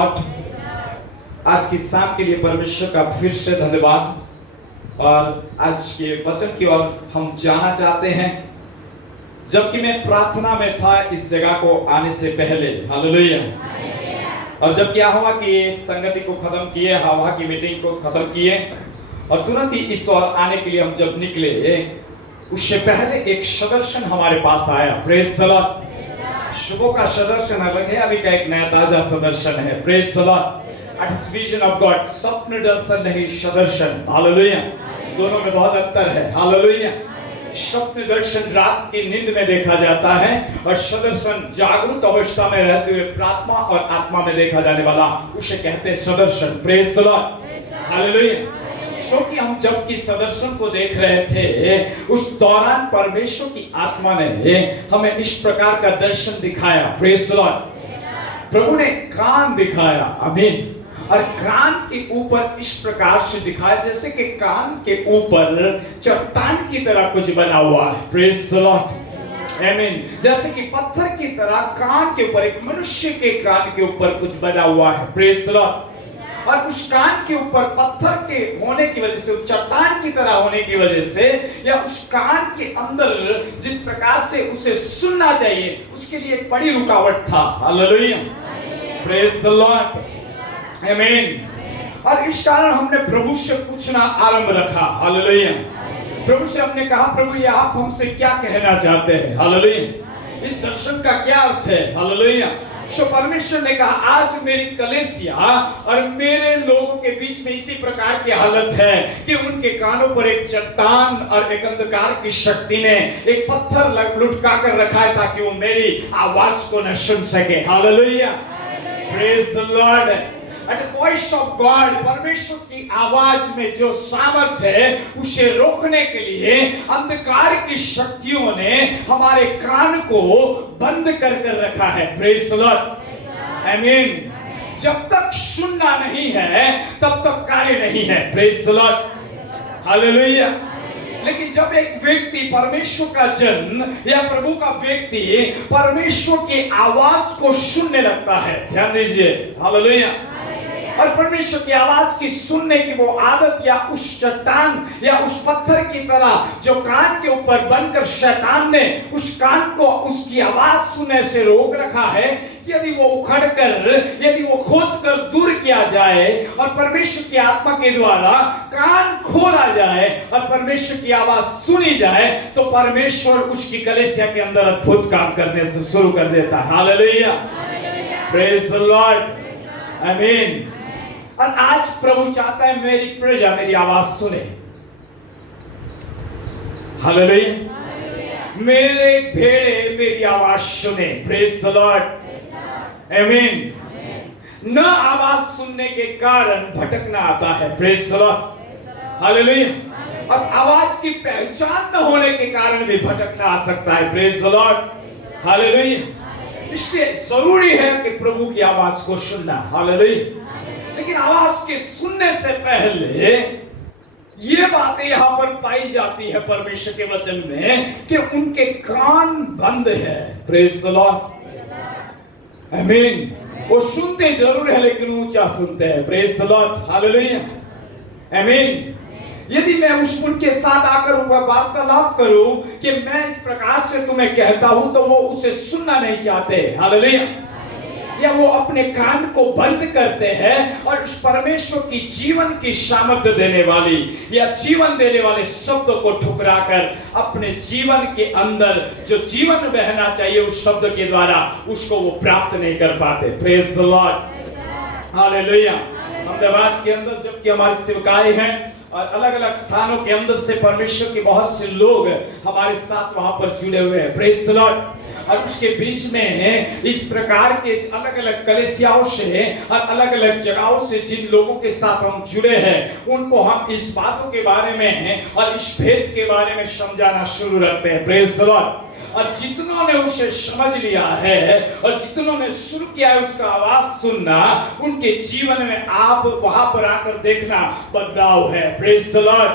आज की शाम के लिए परमेश्वर का फिर से धन्यवाद। और आज के वचन की ओर हम जाना चाहते हैं। जबकि मैं प्रार्थना में था इस जगह को आने से पहले, हालेलुया। और जब क्या हुआ कि संगति को खत्म किए, हवा की मीटिंग को खत्म किए और तुरंत ही इस ओर आने के लिए हम जब निकले, उससे पहले एक सदर्शन हमारे पास आया। Praise the Lord. शुभों का सदर्शन अलग है, अभी का एक नया ताजा सदर्शन है। Praise the Lord. Vision of God, स्वप्न दर्शन नहीं, सदर्शन। हालेलुया। दोनों में बहुत अंतर है। हालेलुया। स्वप्न दर्शन रात की नींद में देखा जाता है और सदर्शन जागरूक अवस्था में रहते हुए प्रार्थना और आत्मा में देखा जाने वाला, उसे कहते हैं सदर्शन। Praise the lord. हालेलुया। क्योंकि हम जब की सदर्शन को देख रहे थे, उस दौरान परमेश्वर की आत्मा ने हमें इस प्रकार का दर्शन दिखाया। Praise the Lord. प्रभु ने कान दिखाया, आमीन। और कान के ऊपर इस प्रकार से दिखाया जैसे कि कान के ऊपर चट्टान की तरह कुछ बना हुआ है। प्रेज द लॉर्ड, आमीन। जैसे कि पत्थर की तरह कान के ऊपर, एक मनुष्य के कान के ऊपर कुछ बना हुआ है। Praise the Lord. और उस कान के ऊपर पत्थर के होने की वजह से, उस चट्टान की तरह होने की वजह से, या उस कान के अंदर जिस प्रकार से उसे सुनना चाहिए, उसके लिए एक बड़ी रुकावट था। हालेलुया। प्रेज द लॉर्ड, आमीन। और इस कारण हमने प्रभु से पूछना आरंभ रखा। हालेलुया। प्रभु से हमने कहा, प्रभु ये आप हमसे क्या कहना चाहते हैं? हालेलुया। इस दर्शन का क्या अर्थ है? हालेलुया। सो परमेश्वर ने कहा, आज मेरी कलीसिया और मेरे लोगों के बीच में इसी प्रकार की हालत है कि उनके कानों पर एक चट्टान और एक अंधकार की शक्ति ने एक पत्थर लुढ़का कर रखा है ताकि वो मेरी आवाज को न सुन सके। Hallelujah. Praise the Lord. And the voice of God, परमेश्वर की आवाज में जो सामर्थ्य है, उसे रोकने के लिए अंधकार की शक्तियों ने हमारे कान को बंद कर रखा है। प्रेज द लॉर्ड, आमीन। जब तक सुनना नहीं है तब तक कार्य नहीं है। Praise the lord, hallelujah. लेकिन जब एक व्यक्ति परमेश्वर का जन या प्रभु का व्यक्ति परमेश्वर की आवाज को सुनने लगता है, ध्यान दीजिए, हालेलुया। और परमेश्वर की आवाज की सुनने की वो आदत, या उस चट्टान या उस पत्थर की तरह जो कान के ऊपर बनकर शैतान ने उस कान को उसकी आवाज सुनने से रोक रखा है, यदि वो उखड़कर, यदि वो खोदकर दूर किया जाए और परमेश्वर की आत्मा के द्वारा कान खोला जाए और परमेश्वर की आवाज सुनी जाए, तो परमेश्वर उसकी कलीसिया के अंदर अद्भुत काम करने से शुरू कर देता है। हालेलुया। प्रेज द लॉर्ड, आमीन। और आज प्रभु चाहता है मेरी प्रजा मेरी आवाज सुने। हालेलुया। मेरे भेड़े मेरी आवाज सुने। प्रेज द लॉर्ड, आमीन। न आवाज सुनने के कारण भटकना आता है। Praise the lord, hallelujah. और आवाज की पहचान न होने के कारण भी भटकना आ सकता है। Praise the lord, hallelujah. इसलिए जरूरी है कि प्रभु की आवाज को सुनना। हालेलुया। लेकिन आवाज के सुनने से पहले ये बातें यहां पर पाई जाती है परमेश्वर के वचन में कि उनके कान बंद है। प्रेज द लॉर्ड, आमीन। वो सुनते जरूर है लेकिन ऊंचा सुनते हैं। प्रेज द लॉर्ड, हालेलुया, आमीन। यदि मैं उनके साथ आकर वार्तालाप करूं कि मैं इस प्रकार से तुम्हें कहता हूं, तो वो उसे सुनना नहीं चाहते। हालेलुया। या वो अपने कान को बंद करते हैं और उस परमेश्वर की जीवन की सामर्थ्य देने वाली या जीवन देने वाले शब्द को ठुकराकर अपने जीवन के अंदर जो जीवन बहना चाहिए उस शब्द के द्वारा उसको वो प्राप्त नहीं कर पाते। Praise the lord, hallelujah. Ahmedabad के अंदर जबकि हमारी सेवकाएं हैं और अलग अलग स्थानों के अंदर से परमेश्वर के बहुत से लोग हमारे साथ वहां पर जुड़े हुए हैं। Praise the Lord. और उसके बीच में इस प्रकार के अलग अलग कलीसियाओं से और अलग अलग जगहों से जिन लोगों के साथ हम जुड़े हैं, उनको हम इस बातों के बारे में और इस भेद के बारे में समझाना शुरू करते हैं। Praise the Lord. और जितनों ने उसे समझ लिया है और जितनों ने शुरू किया है उसका आवाज सुनना, उनके जीवन में आप वहां पर आकर देखना बदलाव है। Praise the lord,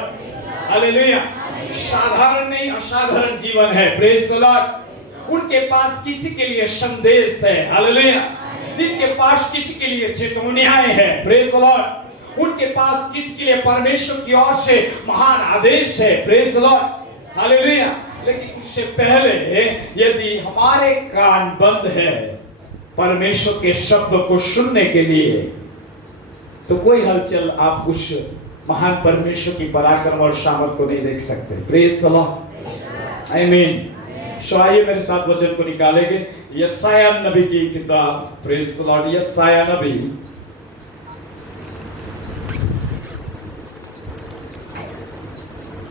hallelujah. साधारण नहीं, असाधारण जीवन है। Praise the Lord. उनके पास किसी के लिए संदेश है। हालेलुया। इनके पास किसके लिए चेतावनियां हैं, प्रेज द लॉर्ड। उनके पास किसके लिए परमेश्वर की ओर से महान आदेश है, प्रेज द लॉर्ड, हालेलुया। लेकिन उससे पहले यदि हमारे कान बंद है परमेश्वर के शब्द को सुनने के लिए, तो कोई हलचल आप उस महान परमेश्वर की पराक्रम और सामर्थ को नहीं देख सकते, प्रेज द लॉर्ड, आमीन। सो आइए मेरे साथ वचन को निकालेंगे, यशाया नबी की किताब, प्रेज द लॉर्ड, यशाया नबी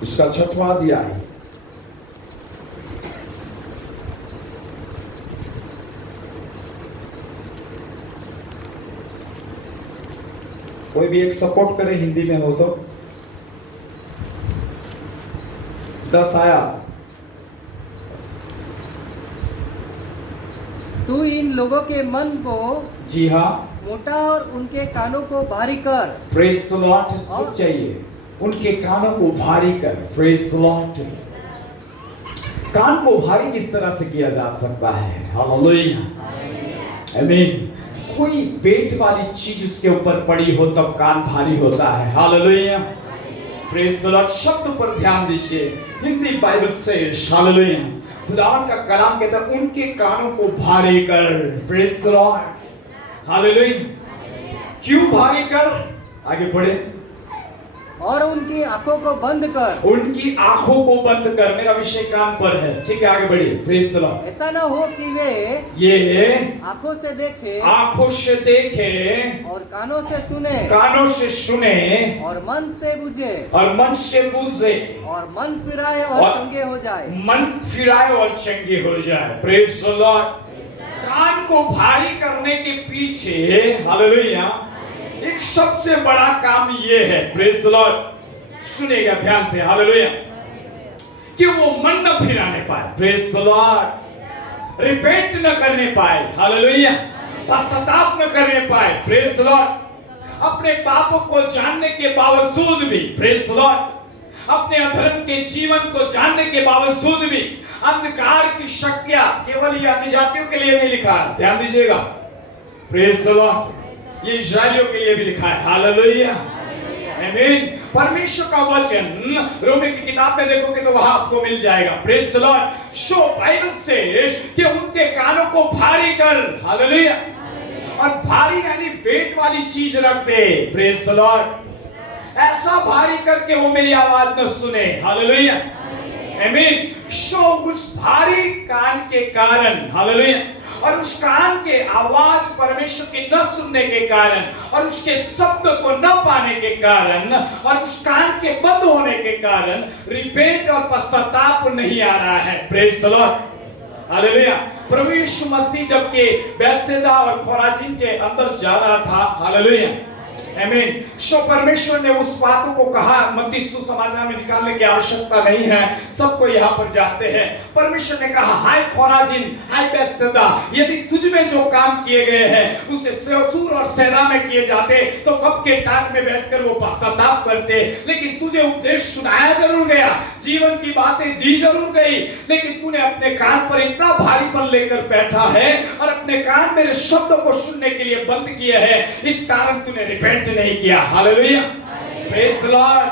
इसका 6वां अध्याय, कोई भी एक सपोर्ट करे हिंदी में हो तो 10 आया। तू इन लोगों के मन को, जी हाँ, मोटा और उनके कानों को भारी कर, प्रेज द लॉर्ड, सब चाहिए, उनके कानों को भारी कर, प्रेज द लॉर्ड। कान को भारी किस तरह से किया जा सकता है, हालेलुया, आमीन। कोई वेट वाली चीज उसके ऊपर पड़ी हो तब कान भारी होता है, हालेलुया, प्रेज द लॉर्ड। शब्द पर ध्यान दीजिए, हिंदी बाइबल से हालेलुया, खुदावंद का कलाम कहता है उनके कानों को भारी कर, प्रेज द लॉर्ड, हालेलुया। क्यों भारी कर, आगे बढ़े, और उनकी आंखों को बंद कर, उनकी आंखों को बंद कर। मेरा विषय कान पर है, ठीक है, आगे बढ़िए, प्रेज द लॉर्ड। ऐसा ना हो कि वे ये आंखों से देखे, आंखों से देखे, और कानों से सुने, कानों से सुने, और मन से बुझे, और मन से बूझे, और मन फिराए और चंगे हो जाए, मन फिराए और चंगे हो जाए, प्रेज द लॉर्ड। कान को भारी करने के पीछे, हालेलुया, एक सबसे बड़ा काम ये है, प्रेज द लॉर्ड, सुनेगा ध्यान से, हालेलुया, कि वो मन न फिराने पाए, प्रेज द लॉर्ड, रिपेंट न करने पाए, हालेलुया, पश्चाताप न करने पाए, प्रेज द लॉर्ड, अपने पापों को जानने के बावजूद भी, प्रेज द लॉर्ड, अपने अधर्म के जीवन को जानने के बावजूद भी अंधकार की शक्तियां, केवल ये अन्य जातियों के लिए नहीं लिखा, ध्यान दीजिएगा, प्रेज द लॉर्ड, ये इस्राएलियों के लिए भी लिखा है, हालेलुया, आमीन। परमेश्वर का वचन रोमी की किताब में देखोगे तो वहां आपको मिल जाएगा, praise the lord. So Bible says कि उनके कानों को भारी कर, हालेलुया, और भारी यानी वेट वाली चीज रख दे, प्रेज द लॉर्ड, ऐसा भारी करके वो मेरी आवाज न सुने, हालेलुया, आमीन। सो उस भारी कान के कारण, हालेलुया, और उस कान के आवाज परमेश्वर की न सुनने के कारण, और उसके शब्द को न पाने के कारण, और उस कान के बंद होने के कारण रिपेंट और पश्चाताप नहीं आ रहा है, प्रेज द लॉर्ड, हालेलुया। प्रभु यीशु मसीह जबकि बैतसैदा और खोराजीन के अंदर जा रहा था, हालेलुया, आमीन। सो परमेश्वर ने उस बातों को कहा, मत्ती सुसमाचार में निकालने की आवश्यकता नहीं है, सबको यहाँ पर जानते हैं। परमेश्वर ने कहा, हाय खोराजीन, हाय बैतसैदा, यदि तुझ में जो काम किए गए हैं उसे सूर और सैदा में किए जाते तो कब के टाट में बैठकर वो पश्चाताप करते, लेकिन तुझे उपदेश सुनाया जरूर गया, जीवन की बातें दी जरूर गई, लेकिन तूने अपने कान पर इतना भारीपन लेकर बैठा है और अपने कान मेरे शब्दों को सुनने के लिए बंद किए हैं, इस कारण तूने रिपेंट नहीं किया, हालेलुया, प्रेज द लॉर्ड,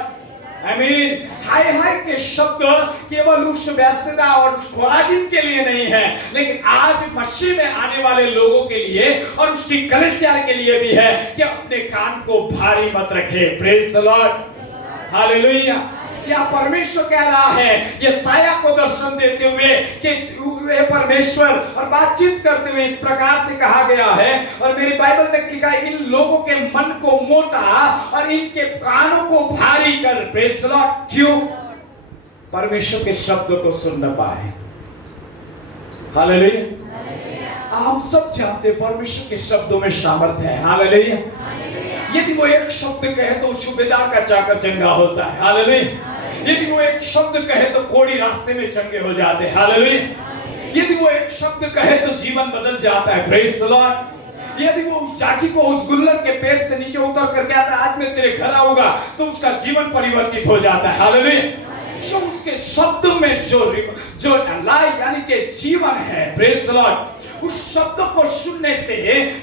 आमीन। हाय हाय के शब्द केवल उस बैतसैदा और उस खोराजीन के लिए नहीं है, लेकिन आज मसीह में आने वाले लोगों के लिए और उसकी कलीसिया के लिए भी है कि अपने कान को भारी मत रखे, प्रेज द लॉर्ड, हालेलुया। या परमेश्वर कह रहा है, ये साया को दर्शन देते हुए कि वे परमेश्वर, और बातचीत करते हुए इस प्रकार से कहा गया है, और मेरी बाइबल में लिखा है, इन लोगों के मन को मोटा और इनके कानों को भारी कर, प्रेज द लॉर्ड। क्यों? परमेश्वर के शब्द को सुन न पाए, हालेलुया। हम सब जानते हैं परमेश्वर के शब्दों में सामर्थ्य है, हालेलुया। यदि वो एक शब्द कहे तो सूबेदार का चाकर चंगा होता है, हालेलुया। यदि वो एक शब्द कहे तो कोड़ी रास्ते में चंगे हो जाते हैं, हालेलुया। यदि वो एक शब्द कहे तो जीवन बदल जाता है, प्रेज द लॉर्ड। यदि वो उस जाकी को उस गुल्लर के पेड़ से नीचे उतर कर कहता है आज मैं तेरे घर आऊंगा, तो उसका जीवन परिवर्तित हो जाता है, हालेलुया। उसके शब्द में जो लाई यानी कि जीवन है, प्रेज द लॉर्ड, उस शब्द को सुनने से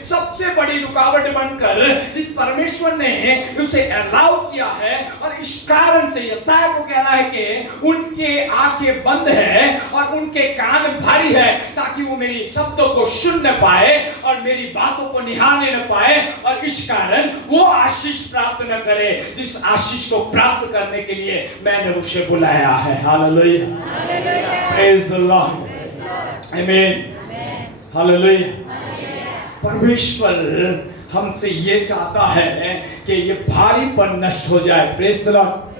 सबसे बड़ी रुकावट बनकर इस परमेश्वर ने उसे अलाउ किया है। और इस कारण से यशायाह को कहना है कि उनके आंखें बंद है और उनके कान भारी है, ताकि वो मेरी शब्दों को सुन न पाए और मेरी बातों को निहारने न पाए, और इस कारण वो आशीष प्राप्त न करे जिस आशीष को प्राप्त करने के लिए मैंने उसे बुलाया है। हालेलुया, प्रेज द लॉर्ड, आमीन, हालेलुया। परमेश्वर हमसे ये चाहता है कि ये भारीपन नष्ट हो जाए। Praise the lord.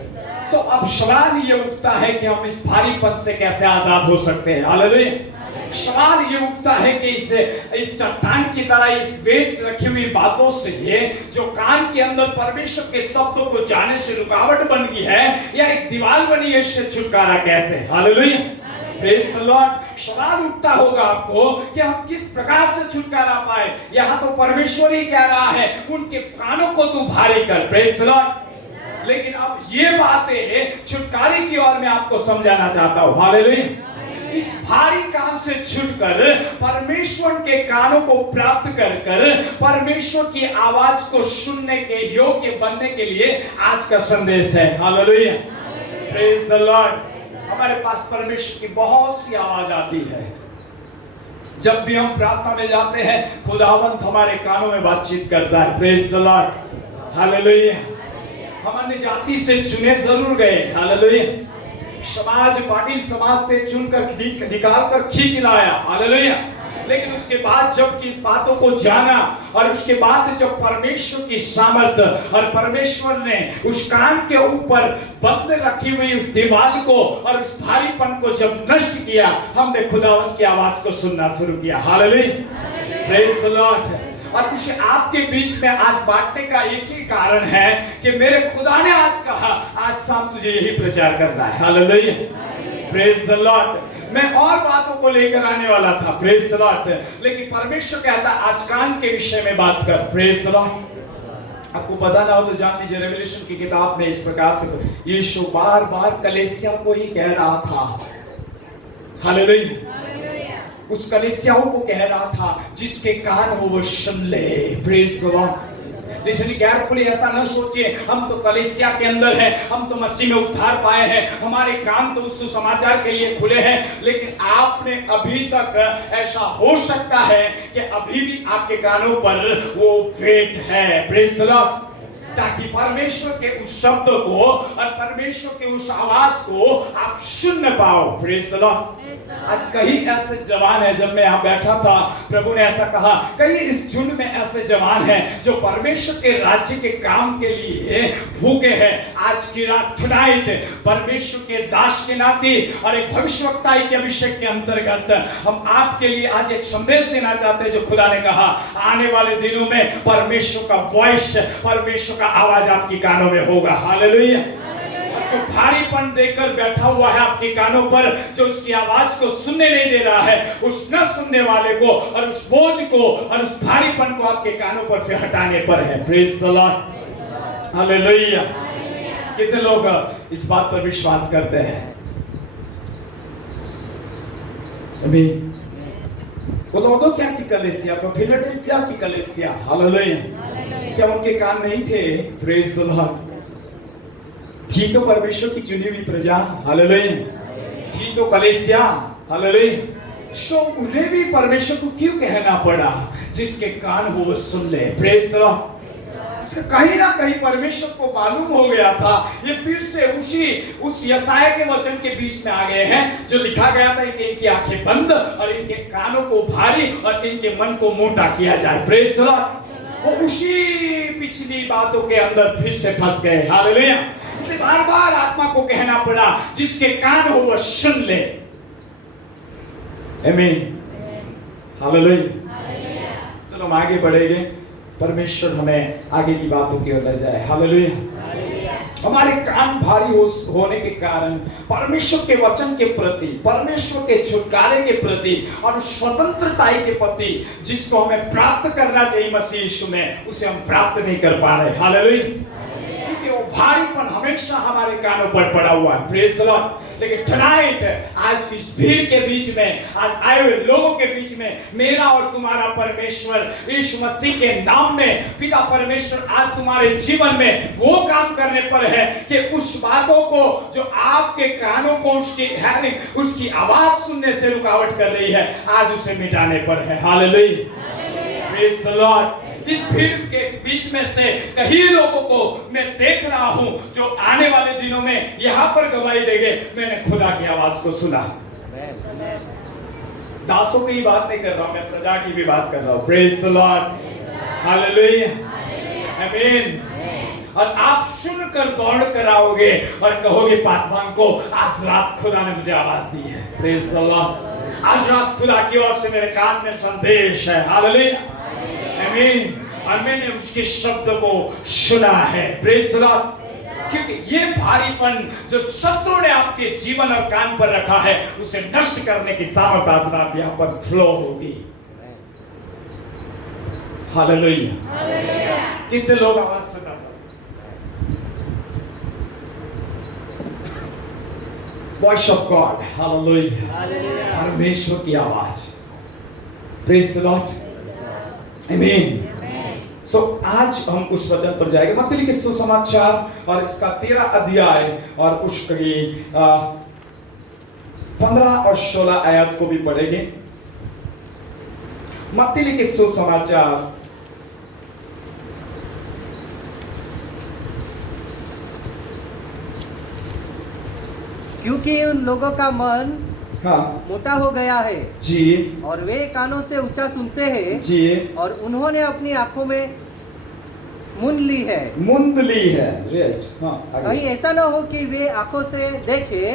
सो अब सवाल ये उठता है कि हम इस भारीपन से कैसे आजाद हो सकते हैं। हालेलुया। सवाल ये उठता है कि इस चट्टान की तरह इस वेट रखी हुई बातों से ये जो कान के अंदर परमेश्वर के शब्दों को जाने से रुकावट बन गई है, या एक दीवार बनी है, इससे छुटकारा कैसे। Hallelujah, praise the Lord. सवाल उठता होगा आपको कि हम किस प्रकार से छुटकारा पाए। यहाँ तो परमेश्वर ही कह रहा है उनके कानों को तू भारी कर। Praise the Lord. लेकिन अब ये बातें छुटकारे की ओर मैं आपको समझाना चाहता हूँ। हालेलुया। इस भारी काम से छूटकर परमेश्वर के कानों को प्राप्त कर परमेश्वर की आवाज को सुनने के योग्य बनने के लिए आज का संदेश है। Hallelujah, praise the Lord. हमारे पास परमेश्वर की बहुत सी आवाज आती है। जब भी हम प्रार्थना में जाते हैं, खुदावंत हमारे कानों में बातचीत करता है। Praise the lord, hallelujah. हम अन्य जाति से चुने जरूर गए, हालेलुया। समाज पाटिल समाज से चुनकर निकाल कर खींच लाया, हालेलुया। लेकिन उसके बाद जब इस बातों को जाना और उसके बाद जब परमेश्वर की सामर्थ और परमेश्वर ने उस कान के ऊपर बंद रखी हुई उस दीवार को और उस भारीपन को जब नष्ट किया, हमने खुदावन की आवाज को सुनना शुरू किया। Hallelujah, praise the Lord. और उसे आपके बीच में आज बांटने का एक ही कारण है कि मेरे खुदा ने आज कहा आज शाम तुझे यही प्रचार करना है। Hallelujah, praise the Lord. मैं और बातों को लेकर आने वाला था, प्रेज द लॉर्ड, लेकिन परमेश्वर कहता आज कान के विषय में बात कर। Praise the Lord. आपको पता ना हो तो जान लीजिए, रेवलेशन की किताब में इस प्रकार से यीशु बार बार कलीसिया को ही कह रहा था। हालेलुया। उस कलीसियाओं को कह रहा था जिसके कान हो वो सुन ले। Praise the Lord. Listen carefully, ऐसा न सोचिए हम तो कलीसिया के अंदर हैं, हम तो मसीह में उद्धार पाए हैं, हमारे कान तो उस सुसमाचार के लिए खुले हैं। लेकिन आपने अभी तक ऐसा हो सकता है कि अभी भी आपके कानों पर वो वेट है। Praise the Lord. ताकि परमेश्वर के उस शब्द को और परमेश्वर के उस आवाज को आप सुन पाओ। Praise the Lord. आज कई ऐसे जवान हैं, जब मैं यहाँ बैठा था प्रभु ने ऐसा कहा, कई इस झुंड में ऐसे जवान हैं जो परमेश्वर के राज्य के काम के लिए भूखे हैं। आज की रात टुनाइट परमेश्वर के दास के नाते और एक भविष्यवक्ताई के अभिषेक के अंतर्गत हम आपके लिए आज एक संदेश देना चाहते हैं जो खुदा ने कहा आने वाले दिनों में परमेश्वर का वॉइस, परमेश्वर का आवाज आपकी कानों में होगा। हालेलुया। जो भारीपन देकर बैठा हुआ है आपके कानों पर, जो उसकी आवाज को सुनने नहीं दे रहा है, उस न सुनने वाले को और उस बोझ को और उस भारीपन को आपके कानों पर से हटाने पर है। Praise the lord, hallelujah. कितने लोग इस बात पर विश्वास करते हैं? अभी बोलो क्या की कलीसिया, फिलाडेल्फिया की कलीसिया, हालेलुया, क्या उनके कान नहीं थे? Praise the Lord. थी तो परमेश्वर की चुनी हुई प्रजा, हालेलुया, थी तो कलीसिया, हालेलुया। सो उन्हें भी परमेश्वर को क्यों कहना पड़ा जिसके कान हो वो सुन ले। Praise the Lord. कहीं ना कहीं परमेश्वर को मालूम हो गया था, ये फिर से उस यशायाह के वचन के बीच में आ गए हैं जो लिखा गया था कि इनकी आंखें बंद और इनके कानों को भारी और इनके मन को मोटा किया जाए। Praise the Lord. वो उसी पिछली बातों के अंदर फिर से फंस गए। हालेलुया। इसे बार बार आत्मा को कहना पड़ा जिसके कान हो वह सुन ले। आमीन, हालेलुया। चलो हम आगे बढ़ेंगे, परमेश्वर हमें आगे की बातों की ओर ले जाए। हालेलुया। हमारे कान भारी होने के कारण परमेश्वर के वचन के प्रति, परमेश्वर के छुटकारे के प्रति और स्वतंत्रता के प्रति जिसको हमें प्राप्त करना चाहिए मसीह यीशु में, उसे हम प्राप्त नहीं कर पा रहे। हालेलुया। क्योंकि वो भारीपन हमेशा हमारे कानों पर पड़ा हुआ है। Praise the Lord. लेकिन टुनाइट, आज इस भीड़ के बीच में, आज आए हुए लोगों के बीच में, मेरा और तुम्हारा परमेश्वर यीशु मसीह के नाम में पिता परमेश्वर आज तुम्हारे जीवन में वो काम करने पर है कि उस बातों को जो आपके कानों को उसकी आवाज सुनने से रुकावट कर रही है, आज उसे मिटाने पर है। Hallelujah, praise the Lord. इस भीड़ के बीच में से कई लोगों को मैं देख रहा हूं जो आने वाले दिनों में यहां पर गवाही देंगे, मैंने खुदा की आवाज को सुना। दासों की बात नहीं कर रहा हूं, मैं प्रजा की भी बात कर रहा हूं। प्रेज द लॉर्ड, हालेलुया, आमीन। और आप सुनकर दौड़ कर आओगे और कहोगे पासवान को, आज रात खुदा ने मुझे आवाज दी है। Praise the Lord. आज रात खुदा की ओर से मेरे कान में संदेश है। हालेलुया, आमीन। और मैंने उसके शब्द को सुना है। Praise the Lord. क्योंकि ये भारीपन जो शत्रु ने आपके जीवन और कान पर रखा है, उसे नष्ट करने की सामर्थ आज यहाँ पर फ्लो होगी। हालेलुया। कितने लोग आवाज सुना? वॉइस ऑफ गॉड, हालेलुया, परमेश्वर की आवाज। प्रेज द लॉर्ड, आमीन। सो आज हम उस वचन पर जाएंगे, मत्ती लिखे सुसमाचार और इसका 13 अध्याय और उसकी 15 और 16 आयत को भी पढ़ेंगे। मत्ती लिखे सुसमाचार क्योंकि उन लोगों का मन मोटा हो गया है जी, और वे कानों से ऊंचा सुनते हैं जी, और उन्होंने अपनी आंखों में मुंद ली है। कहीं ऐसा न हो कि वे आंखों से देखे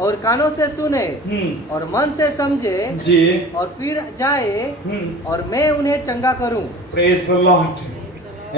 और कानों से सुने और मन से समझे जी, और फिर जाए और मैं उन्हें चंगा करूं। प्रेज द लॉर्ड,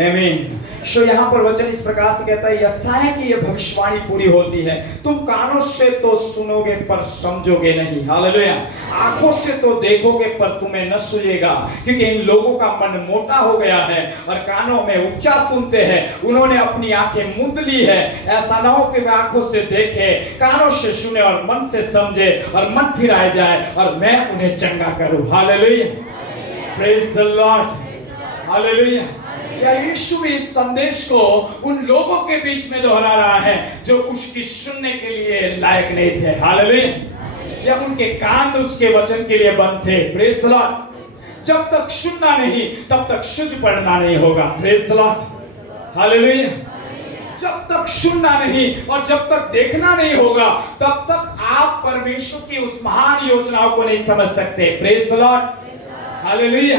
आमीन। सो यहाँ पर वचन इस प्रकार से कहता है, यशायाह की ये भविष्यवाणी पूरी होती है, तुम कानों से तो सुनोगे पर समझोगे नहीं। हालेलुया। आंखों से तो देखोगे पर तुम्हें न सुझेगा, क्योंकि इन लोगों का मन मोटा हो गया है और कानों में ऊंचा सुनते हैं, उन्होंने अपनी आंखें मूंद ली है। ऐसा न हो कि वे आंखों से देखे, कानों से सुने और मन से समझे और मन फिराए जाए और मैं उन्हें चंगा करूं। Hallelujah, praise the lord, hallelujah. या यीशु इस संदेश को उन लोगों के बीच में दोहरा रहा है जो उसकी सुनने के लिए लायक नहीं थे। हालेलुया। या उनके कान उसके वचन के लिए बंद थे। Praise the lord. जब तक सुनना नहीं तब तक शुद्ध पढ़ना नहीं होगा। Praise the lord, hallelujah. जब तक सुनना नहीं और जब तक देखना नहीं होगा तब तक आप परमेश्वर की उस महान योजनाओं को नहीं समझ सकते। प्रेज द लॉर्ड, हालेलुया,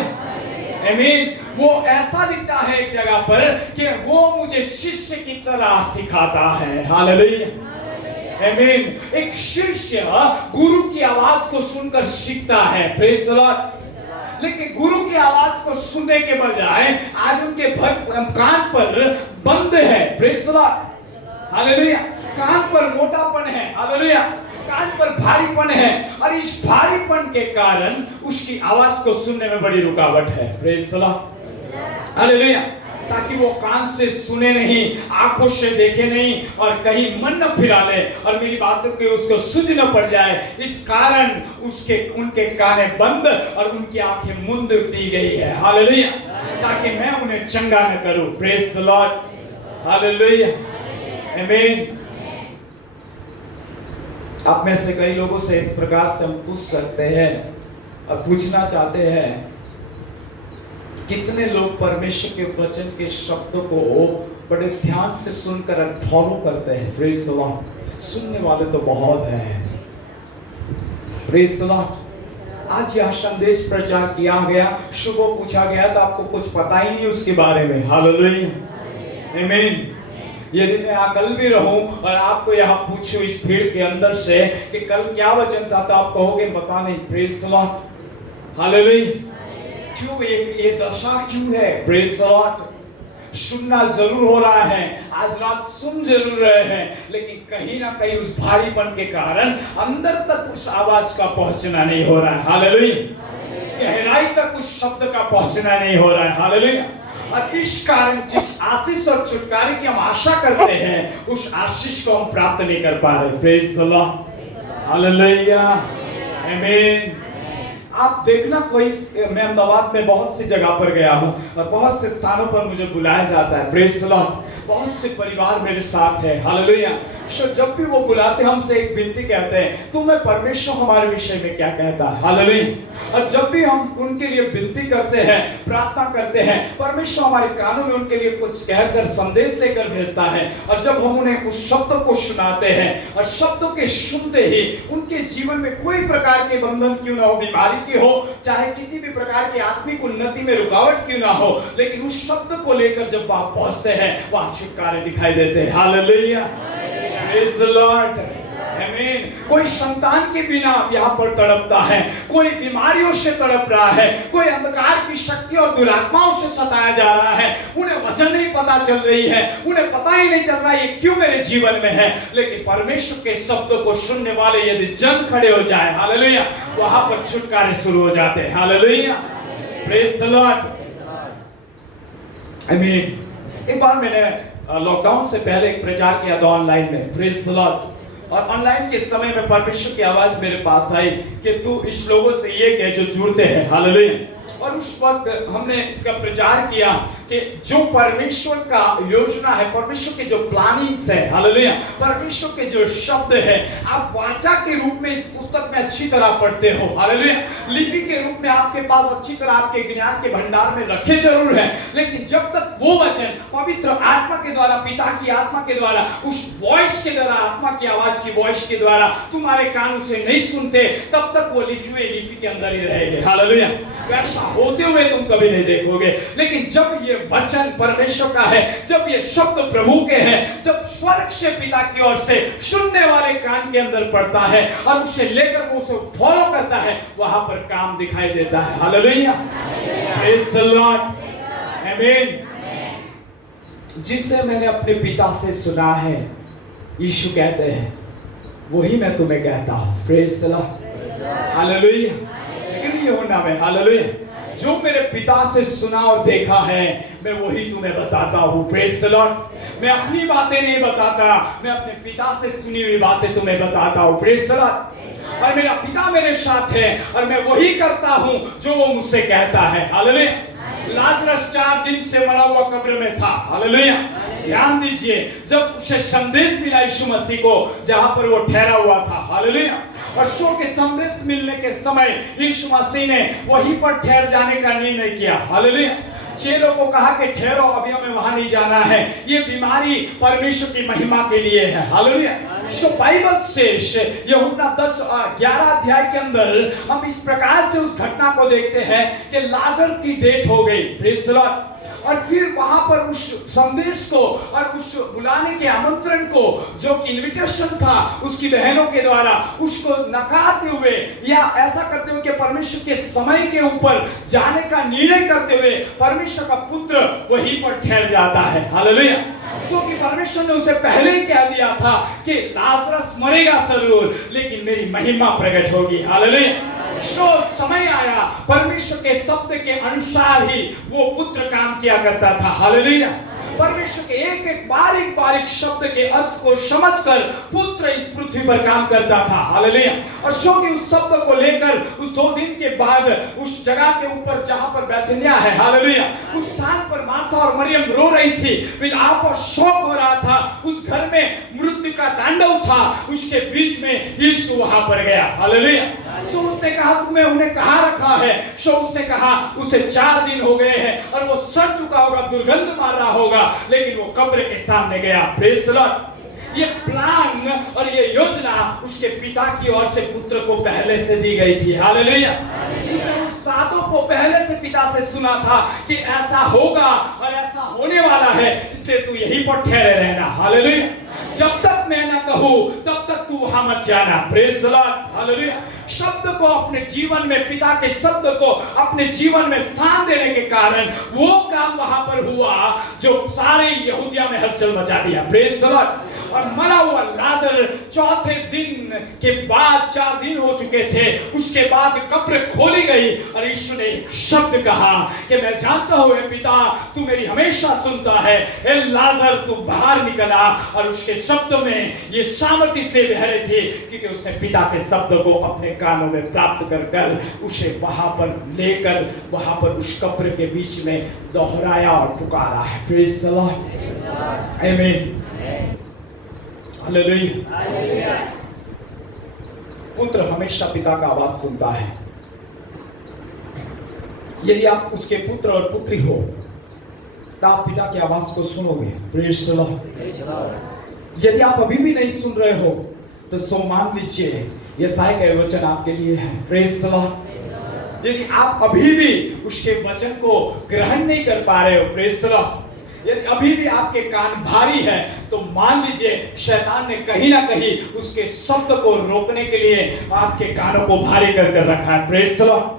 आमीन। वो ऐसा दिखता है एक जगह पर कि वो मुझे शिष्य की तरह सिखाता है। हालेलुया, आमीन। एक शिष्य गुरु की आवाज को सुनकर सीखता है। Praise the Lord. लेकिन गुरु की आवाज को सुनने के बजाय आज उनके कान पर बंद है। Praise the lord, hallelujah. कान पर मोटापन है। हालेलुया। कान पर भारीपन है और इस भारीपन के कारण उसकी आवाज को सुनने में बड़ी रुकावट है। Praise the lord, hallelujah. ताकि वो कान से सुने नहीं, आंखों से देखे नहीं और कहीं मन न फिरा ले और मेरी बातों के उसको सुध न पड़ जाए, इस कारण उनके काने बंद और उनकी आंखें मूंद दी गई है। हालेलुया। ताकि मैं उन्हें चंगा न करूं। प्रेज द लॉर्ड, हालेलुया, आमीन। आप में से कई लोगों से इस प्रकार से हम पूछ सकते हैं और पूछना चाहते हैं, कितने लोग परमेश्वर के वचन के शब्दों को बड़े ध्यान से सुनकर फॉलो करते हैं? Praise the Lord. सुनने वाले तो बहुत हैं। Praise the Lord. आज यह संदेश प्रचार किया गया, सुबह पूछा गया तो आपको कुछ पता ही नहीं उसके बारे में। हालेलुया, आमीन। यदि मैं यहाँ कल भी रहूं और आपको यहाँ पूछूं इस भीड़ के अंदर से कि कल क्या वचन था, तो आप कहोगे पता नहीं। Praise the lord, hallelujah. क्यों ये दशा क्यों है? Praise the Lord. सुनना जरूर हो रहा है, आज रात सुन जरूर रहे हैं, लेकिन कहीं ना कहीं उस भारीपन के कारण अंदर तक उस आवाज का पहुंचना नहीं हो रहा है। हालेलुया। गहराई तक उस शब्द का पहुंचना नहीं हो रहा है। हालेलुया। और इस कारण जिस आशीष और छुटकारे की हम आशा करते हैं, उस आशीष को हम प्राप्त नहीं कर पा रहे। प्रेज द लॉर्ड, हालेलुया, आमीन। आप देखना, मैं अहमदाबाद में बहुत सी जगह पर गया हूँ और बहुत से स्थानों पर मुझे बुलाया जाता है। प्रेज द लॉर्ड, बहुत से परिवार मेरे साथ है, हालेलुया। जब भी वो बुलाते हैं, हमसे एक विनती कहते हैं, तुम्हें परमेश्वर हमारे विषय में क्या कहता है, हालेलुया। और जब भी हम उनके लिए विनती करते हैं, प्रार्थना करते हैं, परमेश्वर हमारे कानों में उनके लिए कुछ कहकर संदेश लेकर भेजता है। और जब हम उन्हें उस शब्द को सुनाते हैं और शब्दों के सुनते ही उनके जीवन में कोई प्रकार के बंधन क्यों ना हो, बीमारी की हो, चाहे किसी भी प्रकार की आत्मिक उन्नति में रुकावट क्यों ना हो, लेकिन उस शब्द को लेकर जब वहां पहुंचते हैं, वहां छुटकारे दिखाई देते हैं। हालेलुया, प्रेज द लॉर्ड, आमीन। कोई संतान के बिना यहाँ पर तड़पता है, कोई बीमारियों से तड़प रहा है, कोई अंधकार की शक्ति और दुरात्माओं से सताया जा रहा है। उन्हें वजह नहीं पता चल रही है, उन्हें पता ही नहीं चल रहा ये क्यों मेरे जीवन में है, लेकिन परमेश्वर के शब्दों को सुनने वाले यदि जन खड़े हो जाए, हालेलुया, वहां पर छुटकारे शुरू हो जाते हैं। हालेलुया, प्रेज द लॉर्ड, आमीन। एक बार मैंने लॉकडाउन से पहले एक प्रचार किया था ऑनलाइन में, प्रेज द लॉर्ड। और ऑनलाइन के समय में परमेश्वर की आवाज मेरे पास आई कि तू इस लोगों से ये कह जो जुड़ते हैं, हालेलुया। और उस वक्त हमने इसका प्रचार किया कि जो परमेश्वर का योजना है, परमेश्वर के जो प्लानिंग्स है, हालेलुया, परमेश्वर के जो शब्द है, आप वाचा के रूप में इस पुस्तक में अच्छी तरह पढ़ते हो, हालेलुया। लिपि के रूप में आपके पास अच्छी तरह आपके ज्ञान के भंडार में रखे जरूर है, लेकिन जब तक वो वचन पवित्र आत्मा के द्वारा, पिता की आत्मा के द्वारा, उस वॉइस के द्वारा, आत्मा की आवाज की वॉइस के द्वारा तुम्हारे कानों से नहीं सुनते, तब तक वो लिखे हुए लिपि के अंदर ही रहेंगे, हालेलुया। वैसा होते हुए तुम कभी नहीं देखोगे। लेकिन जब ये वचन परमेश्वर का है, जब ये शब्द प्रभु के हैं, जब स्वर्ग से पिता की ओर से सुनने वाले कान के अंदर पड़ता है और उसे लेकर वो उसे फॉलो करता है, वहां पर काम दिखाई देता है। हालेलुया, प्रेज द लॉर्ड, आमीन। जिसे मैंने अपने पिता से सुना है, यीशु कहते हैं, वही मैं तुम्हें कहता हूं। Praise the lord, hallelujah. लेकिन ये होना में, हालेलुया, जो मेरे पिता से सुना और देखा है, मैं वही तुम्हें बताता हूँ। Praise the Lord. मैं अपनी बातें नहीं बताता, मैं अपने पिता से सुनी हुई बातें तुम्हें बताता हूँ। Praise the Lord. और मेरा पिता मेरे साथ है और मैं वही करता हूँ जो वो मुझसे कहता है। हालेलुया। लाजरस 4 दिन से मरा हुआ कब्र में था, हालेलुया। ध्यान दीजिए, जब उसे संदेश मिला यीशु मसीह को, जहां पर वो ठहरा हुआ था, हालेलुया, और शो के संदेश मिलने के समय यीशु मसीह ने वहीं पर ठहर जाने का निर्णय किया, हालेलुया। चेलों को कहा कि ठहरो, अभी हमें वहां नहीं जाना है, ये बीमारी परमेश्वर की महिमा के लिए है, हालेलुया। सो बाइबल से यूहन्ना 10-11 अध्याय के अंदर हम इस प्रकार से उस घटना को देखते हैं कि लाजर की डेथ हो गई, प्रेज द लॉर्ड। और फिर वहां पर उस संदेश को और उस बुलाने के आमंत्रण को, जो कि इनविटेशन था उसकी बहनों के द्वारा, उसको नकारते हुए या ऐसा करते हुए कि परमेश्वर के समय के ऊपर जाने का निर्णय करते हुए परमेश्वर का पुत्र वहीं पर ठहर जाता है, हालेलुया। क्योंकि परमेश्वर ने उसे पहले ही कह दिया था कि लाजरस मरेगा जरूर, लेकिन मेरी महिमा प्रकट होगी, हालेलुया। समय आया, परमेश्वर के शब्द के अनुसार ही वो पुत्र काम किया करता था, हालेलुया। परमेश्वर के एक एक बारीक बारीक शब्द के अर्थ को समझकर पुत्र इस पृथ्वी पर काम करता था, हालेलुया। और सो कि उस शब्द को लेकर उस 2 दिन के बाद उस जगह के ऊपर जहां पर बैतनिया है, हालेलुया, उस स्थान पर मार्था और मरियम रो रही थी, विलाप और शोक हो रहा था, उस घर में मृत्यु का तांडव था, उसके बीच में यीशु वहां पर गया, हालेलुया। सो उसने कहा तुम्हें उन्हें कहां रखा है? सो उसने कहा उसे 4 दिन हो गए हैं और वो सड़ चुका होगा, दुर्गंध मार रहा होगा, लेकिन वो कब्र के सामने गया, प्रेज द लॉर्ड। ये प्लान और ये योजना उसके पिता की ओर से पुत्र को पहले से दी गई थी, हालेलुया। उसने उस बातों को पहले से पिता से सुना था कि ऐसा होगा और ऐसा होने वाला है, इसलिए तू यहीं पर ठहरे रहना, हालेलुया। जब तक मैं ना कहूं तब तक तू वहां मत जाना, प्रेज द लॉर्ड, हालेलुया। शब्द को अपने जीवन में, पिता के शब्द को अपने जीवन में स्थान देने के कारण वो काम वहां पर हुआ जो सारे यहूदिया में हलचल मचा दिया, प्रेज द लॉर्ड। और मरा हुआ लाजर चौथे दिन के बाद 4 दिन हो चुके थे, उसके बाद कब्र खोली गई और यीशु ने एक शब्द कहा कि मैं जानता हूं हे पिता, तू मेरी हमेशा सुनता है, ए लाजर तू बाहर निकला। और उसके शब्दों में ये सामर्थ इसलिए बह रही थी क्योंकि उसने पिता के शब्द को अपने कानों में प्राप्त कर कर उसे वहां पर लेकर वहां पर उस कब्र के बीच में दोहराया और पुकारा है। प्रेज़ द लॉर्ड, आमीन, हालेलुया। पुत्र हमेशा पिता का आवाज सुनता है। यदि आप उसके पुत्र और पुत्री हो तो आप पिता की आवाज को सुनोगे। Praise the Lord. यदि आप अभी भी नहीं सुन रहे हो तो सो मान लीजिए यशायाह का वचन आपके लिए है। Praise the Lord. यदि आप अभी भी उसके वचन को ग्रहण नहीं कर पा रहे हो, प्रेज़ द लॉर्ड, यदि अभी भी आपके कान भारी है तो मान लीजिए शैतान ने कहीं ना कहीं उसके शब्द को रोकने के लिए आपके कानों को भारी कर रखा है। Praise the Lord.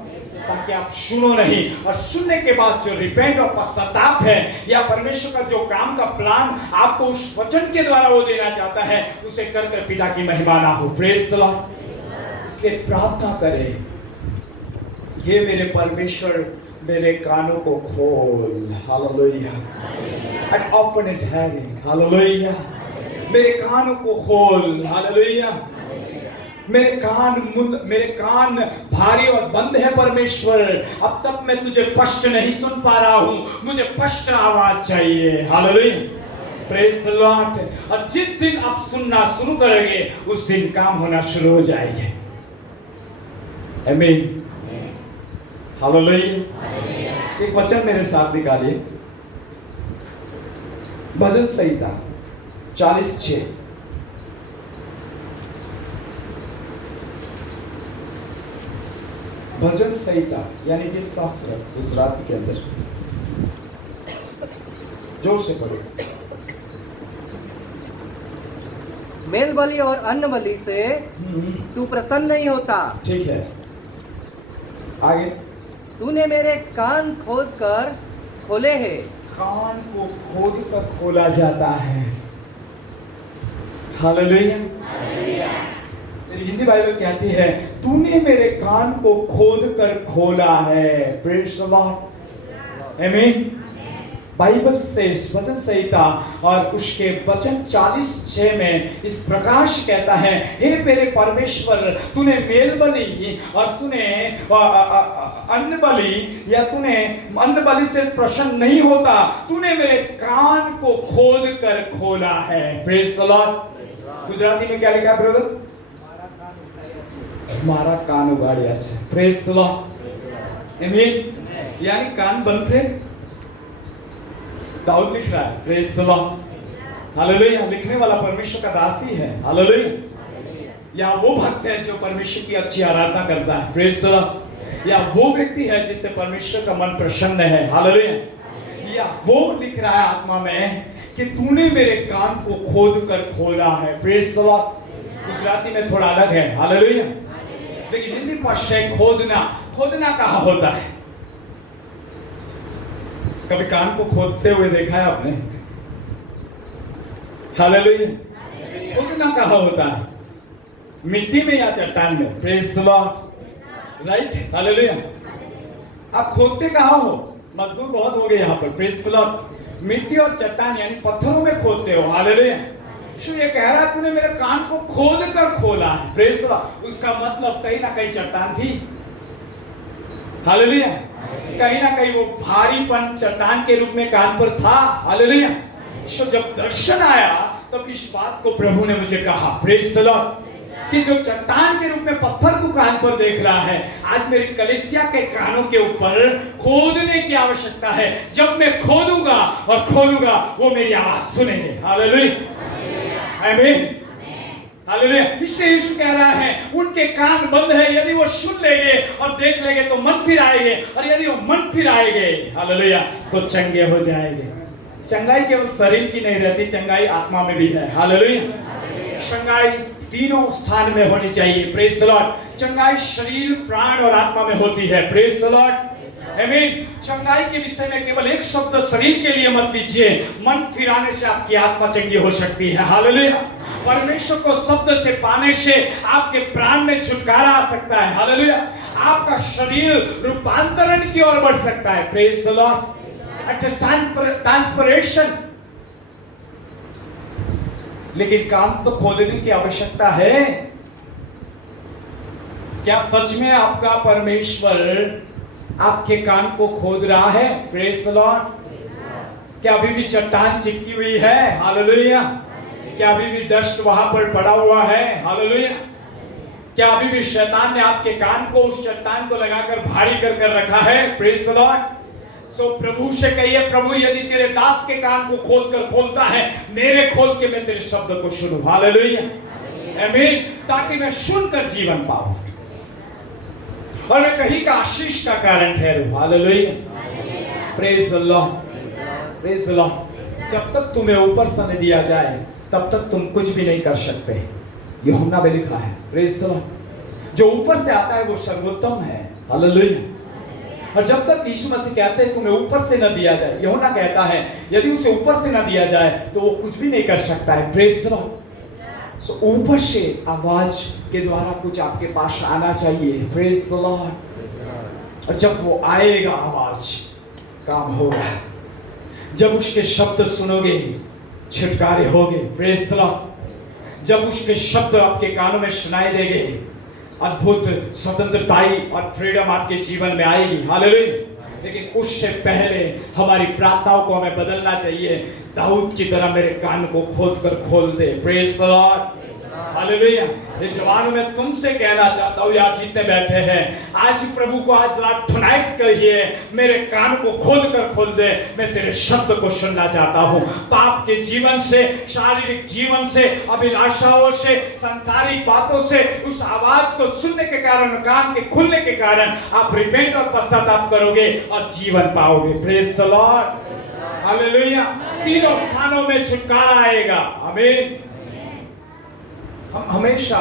ताकि आप सुनो नहीं, और सुनने के बाद जो रिपेंट और पश्चाताप है या परमेश्वर का जो काम का प्लान आपको उस वचन के द्वारा वो देना चाहता है उसे कर कर पिता की महिमा ना हो। Praise the Lord. इसलिए प्रार्थना करें, हे मेरे परमेश्वर मेरे कानों को खोल, hallelujah, and open it hearing, hallelujah. मेरे कानों को खोल, हालेलुया। मेरे कान भारी और बंद है परमेश्वर, अब तक मैं तुझे स्पष्ट नहीं सुन पा रहा हूं, मुझे स्पष्ट आवाज चाहिए, हालेलुया, प्रेज़ द लॉर्ड। और जिस दिन आप सुनना शुरू करेंगे उस दिन काम होना शुरू हो जाएंगे। आमीन, हालेलुया। एक वचन मेरे साथ निकालिए, भजन संहिता 40:6। भजन संहिता यानी कि शास्त्र गुजराती के अंदर, जोर से पढ़ो। मेल बलि और अन्न बलि से तू प्रसन्न नहीं होता। ठीक है, आगे। तूने मेरे कान खोद कर खोले हैं। कान को खोद कर खोला जाता है, हालेलुया। हिंदी बाइबल कहती है तूने मेरे कान को खोद कर खोला है। प्रेज़ द लॉर्ड, आमीन। बाइबल से वचन संहिता और उसके वचन 40:6 में इस प्रकाश कहता है, हे मेरे परमेश्वर, तूने मेल बलि और तूने अन्न बलि या तूने अन्न बलि से प्रसन्न नहीं होता, तूने मेरे कान को खोद कर खोला है। Praise the Lord. गुजराती में क्या लिखा है ब्रदर? मारा कान उगाड़िया छे। प्रेज़ द लॉर्ड, आमीन। यानी कान बंद थे, दाऊद लिख रहा है, प्रेज़ द लॉर्ड, हालेलुया। लिखने वाला परमेश्वर का दासी है, हालेलुया। या वो भक्त है जो परमेश्वर की अच्छी आराधना करता है, प्रेज़ द लॉर्ड। या वो व्यक्ति है जिससे परमेश्वर का मन प्रसन्न है, हालेलुया। या वो लिख रहा है आत्मा में कि तूने मेरे कान को खोद कर खोला है। Praise the Lord. गुजराती में थोड़ा अलग है, हालेलुया, लेकिन हिंदी पक्ष है खोदना। खोदना कहाँ होता है? कभी कान को खोदते हुए देखा है आपने? हालेलुया। खोदना कहाँ होता है? मिट्टी में या चट्टान में? Praise the Lord, right, hallelujah. आप खोदते कहाँ हो? मजदूर बहुत हो गए यहाँ पर, प्रेज़ द लॉर्ड। मिट्टी और चट्टान यानी पत्थरों में खोदते हो, हालेलुया। यीशु ये कह रहा है तूने मेरे कान को खोद कर खोला है। Praise the Lord. उसका मतलब कहीं ना कहीं चट्टान थी, हालेलुया। कहीं ना कहीं वो भारीपन चट्टान के रूप में कान पर था, हालेलुया। यीशु जब दर्शन आया तब इस बात को प्रभु ने मुझे कहा, प्रेज़ द लॉर्ड, कि जो चट्टान के रूप में पत्थर तू कान पर देख रहा है, आज मेरी कलीसिया के कानों के ऊपर खोदने की आवश्यकता है। जब मैं खोदूंगा और खोलूंगा वो मेरी आवाज सुनेंगे, हालेलुया, आमीन, हालेलुया। इसलिए यीशु कह रहा है उनके कान बंद है, यदि वो सुन लेंगे और देख लेंगे तो मन फिर आएंगे, और यदि वो मन फिर आएंगे, हालेलुया, तो चंगे हो जाएंगे। चंगाई केवल शरीर की नहीं रहती, चंगाई आत्मा में भी है, हालेलुया। चंगाई तीनों स्थान में होनी चाहिए, प्रेज़ द लॉर्ड। चंगाई शरीर, प्राण और आत्मा में होती है, प्रेज़ द लॉर्ड, आमीन। चंगाई के विषय में केवल एक शब्द शरीर के लिए मत लीजिए, मन फिराने से आपकी आत्मा चंगी हो सकती है। हालेलुया। परमेश्वर को शब्द से पाने से आपके प्राण में छुटकारा आ सकता है। हालेलुया। आपका शरीर रूपांतरण की ओर बढ़ सकता है। Praise the Lord. ट्रांसफॉर्मेशन। लेकिन कान तो खोलने की आवश्यकता है। क्या सच में आपका परमेश्वर आपके कान को खोद रहा है? Praise the Lord. क्या अभी भी चट्टान चिपकी हुई है? हालेलुया। क्या अभी भी डस्ट वहां पर पड़ा हुआ है? हालेलुया। क्या अभी भी शैतान ने आपके कान को उस चट्टान को लगाकर भारी कर कर रखा है? Praise the lord. सो प्रभु से कहिए, प्रभु यदि तेरे दास के कान को खोलता है, मेरे खोल के मैं तेरे शब्द को सुनूं। हालेलुया। आमीन। ताकि मैं सुनकर जीवन पाऊं और मैं कहीं का आशीष का कारण ठहरूं। Hallelujah. Praise the lord. Praise the lord. जब तक तुम्हें ऊपर से न दिया जाए तब तक तुम कुछ भी नहीं कर सकते। यूहन्ना में लिखा है। Praise the Lord. जो ऊपर से आता है वो सर्वोत्तम है। हालेलुया। और जब तक यीशु मसीह कहते हैं तुम्हें ऊपर से न दिया जाए, यूहन्ना कहता है यदि उसे ऊपर से न दिया जाए तो वो कुछ भी नहीं कर सकता है। Praise the lord. सो ऊपर से आवाज के द्वारा कुछ आपके पास आना चाहिए। Praise the Lord. और जब वो आएगा आवाज, काम होगा। जब उसके शब्द सुनोगे, छुटकारे होगे। Praise the lord. जब उसके शब्द आपके कानों में सुनाई देंगे, अद्भुत स्वतंत्रताई और फ्रीडम आपके जीवन में आएगी। हालेलुया। लेकिन उससे पहले हमारी प्रार्थनाओं को हमें बदलना चाहिए। दाऊद की तरह मेरे कान को खोद कर खोल दे। Praise the lord. हालेलुया। ये जवान मैं तुमसे कहना चाहता हूँ, यहाँ जितने बैठे हैं, आज प्रभु को आज रात टुनाइट कहिए, मेरे कान को खोल दे, मैं तेरे शब्द को सुनना चाहता हूँ। पाप के जीवन से, शारीरिक जीवन से, अभिलाषाओं से, सांसारिक बातों से, उस आवाज को सुनने के कारण, कान के खुलने के कारण आप रिपेंट और पश्चाताप करोगे और जीवन पाओगे। Praise the lord. हालेलुया। तीनों स्थानों में छुटकारा आएगा। आमीन। हम हमेशा,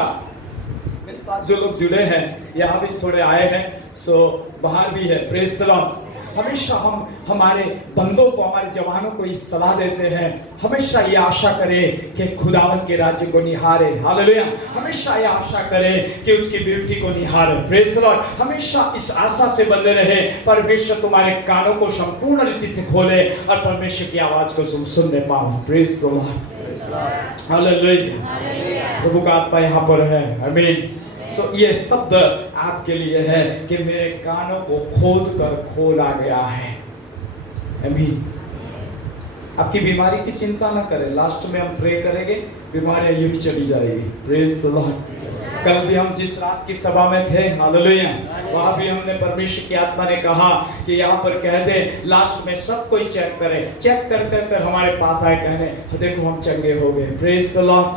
मेरे साथ जो लोग जुड़े हैं, यहाँ भी थोड़े आए हैं, सो बाहर भी है। Praise the Lord. हमेशा हम हमारे बंदों को, हमारे जवानों को इस सलाह देते हैं, हमेशा ये आशा करें कि खुदावन के राज्य को निहारे। हालेलुया। हमेशा ये आशा करें कि उसकी ब्यूटी को निहारे। Praise the Lord. हमेशा इस आशा से बंधे रहे, परमेश्वर तुम्हारे कानों को संपूर्ण रीति से खोले और परमेश्वर की आवाज को सुनने पाओ। Praise the lord. हालेलुया। प्रभु का आत्मा यहाँ पर है। आमीन। सो ये शब्द आपके लिए है कि मेरे कानों को खोद कर खोला गया है। आमीन। आपकी बीमारी की चिंता न करें, लास्ट में हम प्रे करेंगे, बीमारियां यूं ही चली जाएगी। Praise the Lord. कल भी हम जिस रात की सभा में थे, हालेलुया, वहां भी हमने परमेश्वर की आत्मा ने कहा कि यहाँ पर कह दे, लास्ट में सब कोई चेक करे, चेक कर हमारे पास आए कहने, देखो हम चंगे हो गए। Praise the Lord.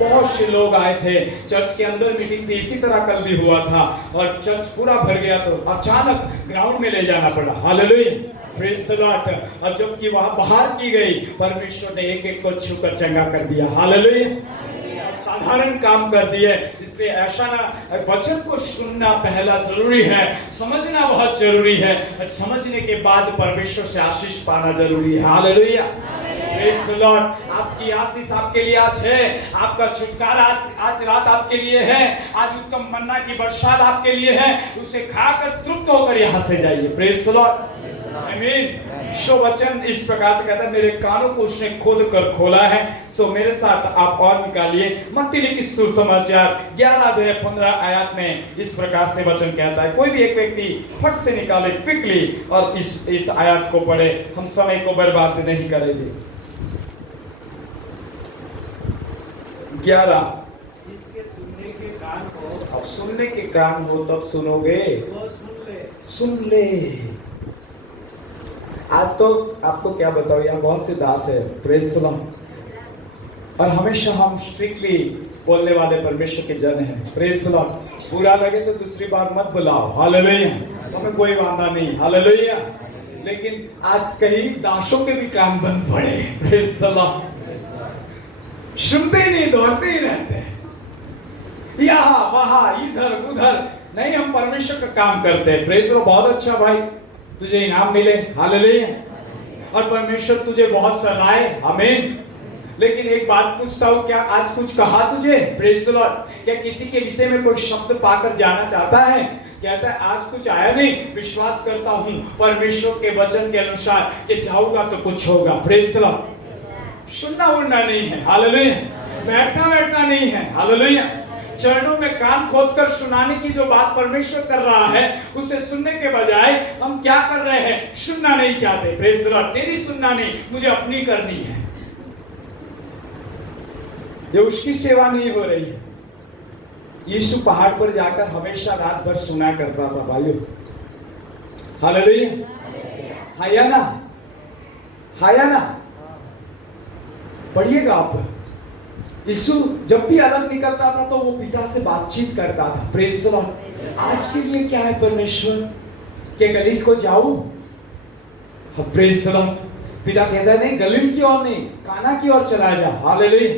बहुत से लोग आए थे, चर्च के अंदर मीटिंग थी, इसी तरह कल भी हुआ था और चर्च पूरा भर गया तो अचानक ग्राउंड में ले जाना पड़ा। हालेलुया। Praise the Lord. और जबकि वहां बाहर की गई, परमेश्वर ने एक एक को छूकर चंगा कर दिया। हालेलुया। साधारण काम कर दिए। इसलिए ऐसा ना, वचन को सुनना पहला जरूरी है, समझना बहुत जरूरी है, समझने के बाद परमेश्वर से आशीष पाना जरूरी है। हालेलुया। Praise the Lord. आपकी आशीष आपके लिए आज है, आपका छुटकारा आज रात आपके लिए है, आज उत्तम मन्ना की बरसात आपके लिए है, उसे खाकर तृप्त होकर यहाँ से जाइए। Praise the Lord. आमीन। सो वचन इस प्रकार से कहता है, मेरे कानों को उसने खोद कर खोला है। सो मेरे साथ आप और निकालिए मत्ती लिखित सुसमाचार 11-15 आयत में इस प्रकार से वचन कहता है। कोई भी एक व्यक्ति फट से निकाले क्विकली और इस आयत को पढ़े, हम समय को बर्बाद नहीं करेंगे। 11। जिसके सुनने के कान हो, अब सुनने के कान हो तब सुनोगे, वो सुन ले। आज तो आपको क्या बताओ, यहाँ बहुत से दास है। Praise the Lord. और हमेशा हम स्ट्रिक्टली बोलने वाले परमेश्वर के जन हैं। Praise the Lord. बुरा लगे तो दूसरी बार मत बुलाओ। हालेलुया। हमें कोई वादा नहीं। हालेलुया। लेकिन आज कहीं दासों के भी कान बंद पड़े। Praise the Lord. सुनते ही नहीं, दौड़ते ही रहते हैं, यहाँ वहां इधर उधर नहीं, हम परमेश्वर का काम करते हैं। Praise the Lord. बहुत अच्छा भाई, तुझे इनाम मिले, हालेलुया। और परमेश्वर तुझे बहुत सराहे, आमीन। लेकिन एक बात पूछता हूँ, क्या आज कुछ कहा तुझे? Praise the Lord. क्या किसी के विषय में कोई शब्द पाकर जाना चाहता है? कहता है आज कुछ आया नहीं, विश्वास करता हूँ परमेश्वर के वचन के अनुसार कि जाऊंगा तो कुछ होगा। Praise the Lord. सुनना उड़ना नहीं है, हालेलुया। बैठना नहीं है, हालेलुया। चरणों में कान खोदकर सुनाने की जो बात परमेश्वर कर रहा है, उसे सुनने के बजाय हम क्या कर रहे हैं? सुनना नहीं चाहते। Praise the Lord. तेरी सुनना नहीं, मुझे अपनी करनी है। जो उसकी सेवा नहीं हो रही है। यीशु पहाड़ पर जाकर हमेशा रात भर सुना करता था भाइयों, हालेलुया। हाया ना, हाया ना। पढ़िएगा आप। यीशु जब भी अलग निकलता था तो वो पिता से बातचीत करता था। Praise the Lord. आज के लिए क्या है परमेश्वर के गलील को जाऊं? Praise the Lord. पिता कहता है नहीं, गलील की ओर नहीं, काना की ओर चला जा। हालेलुया।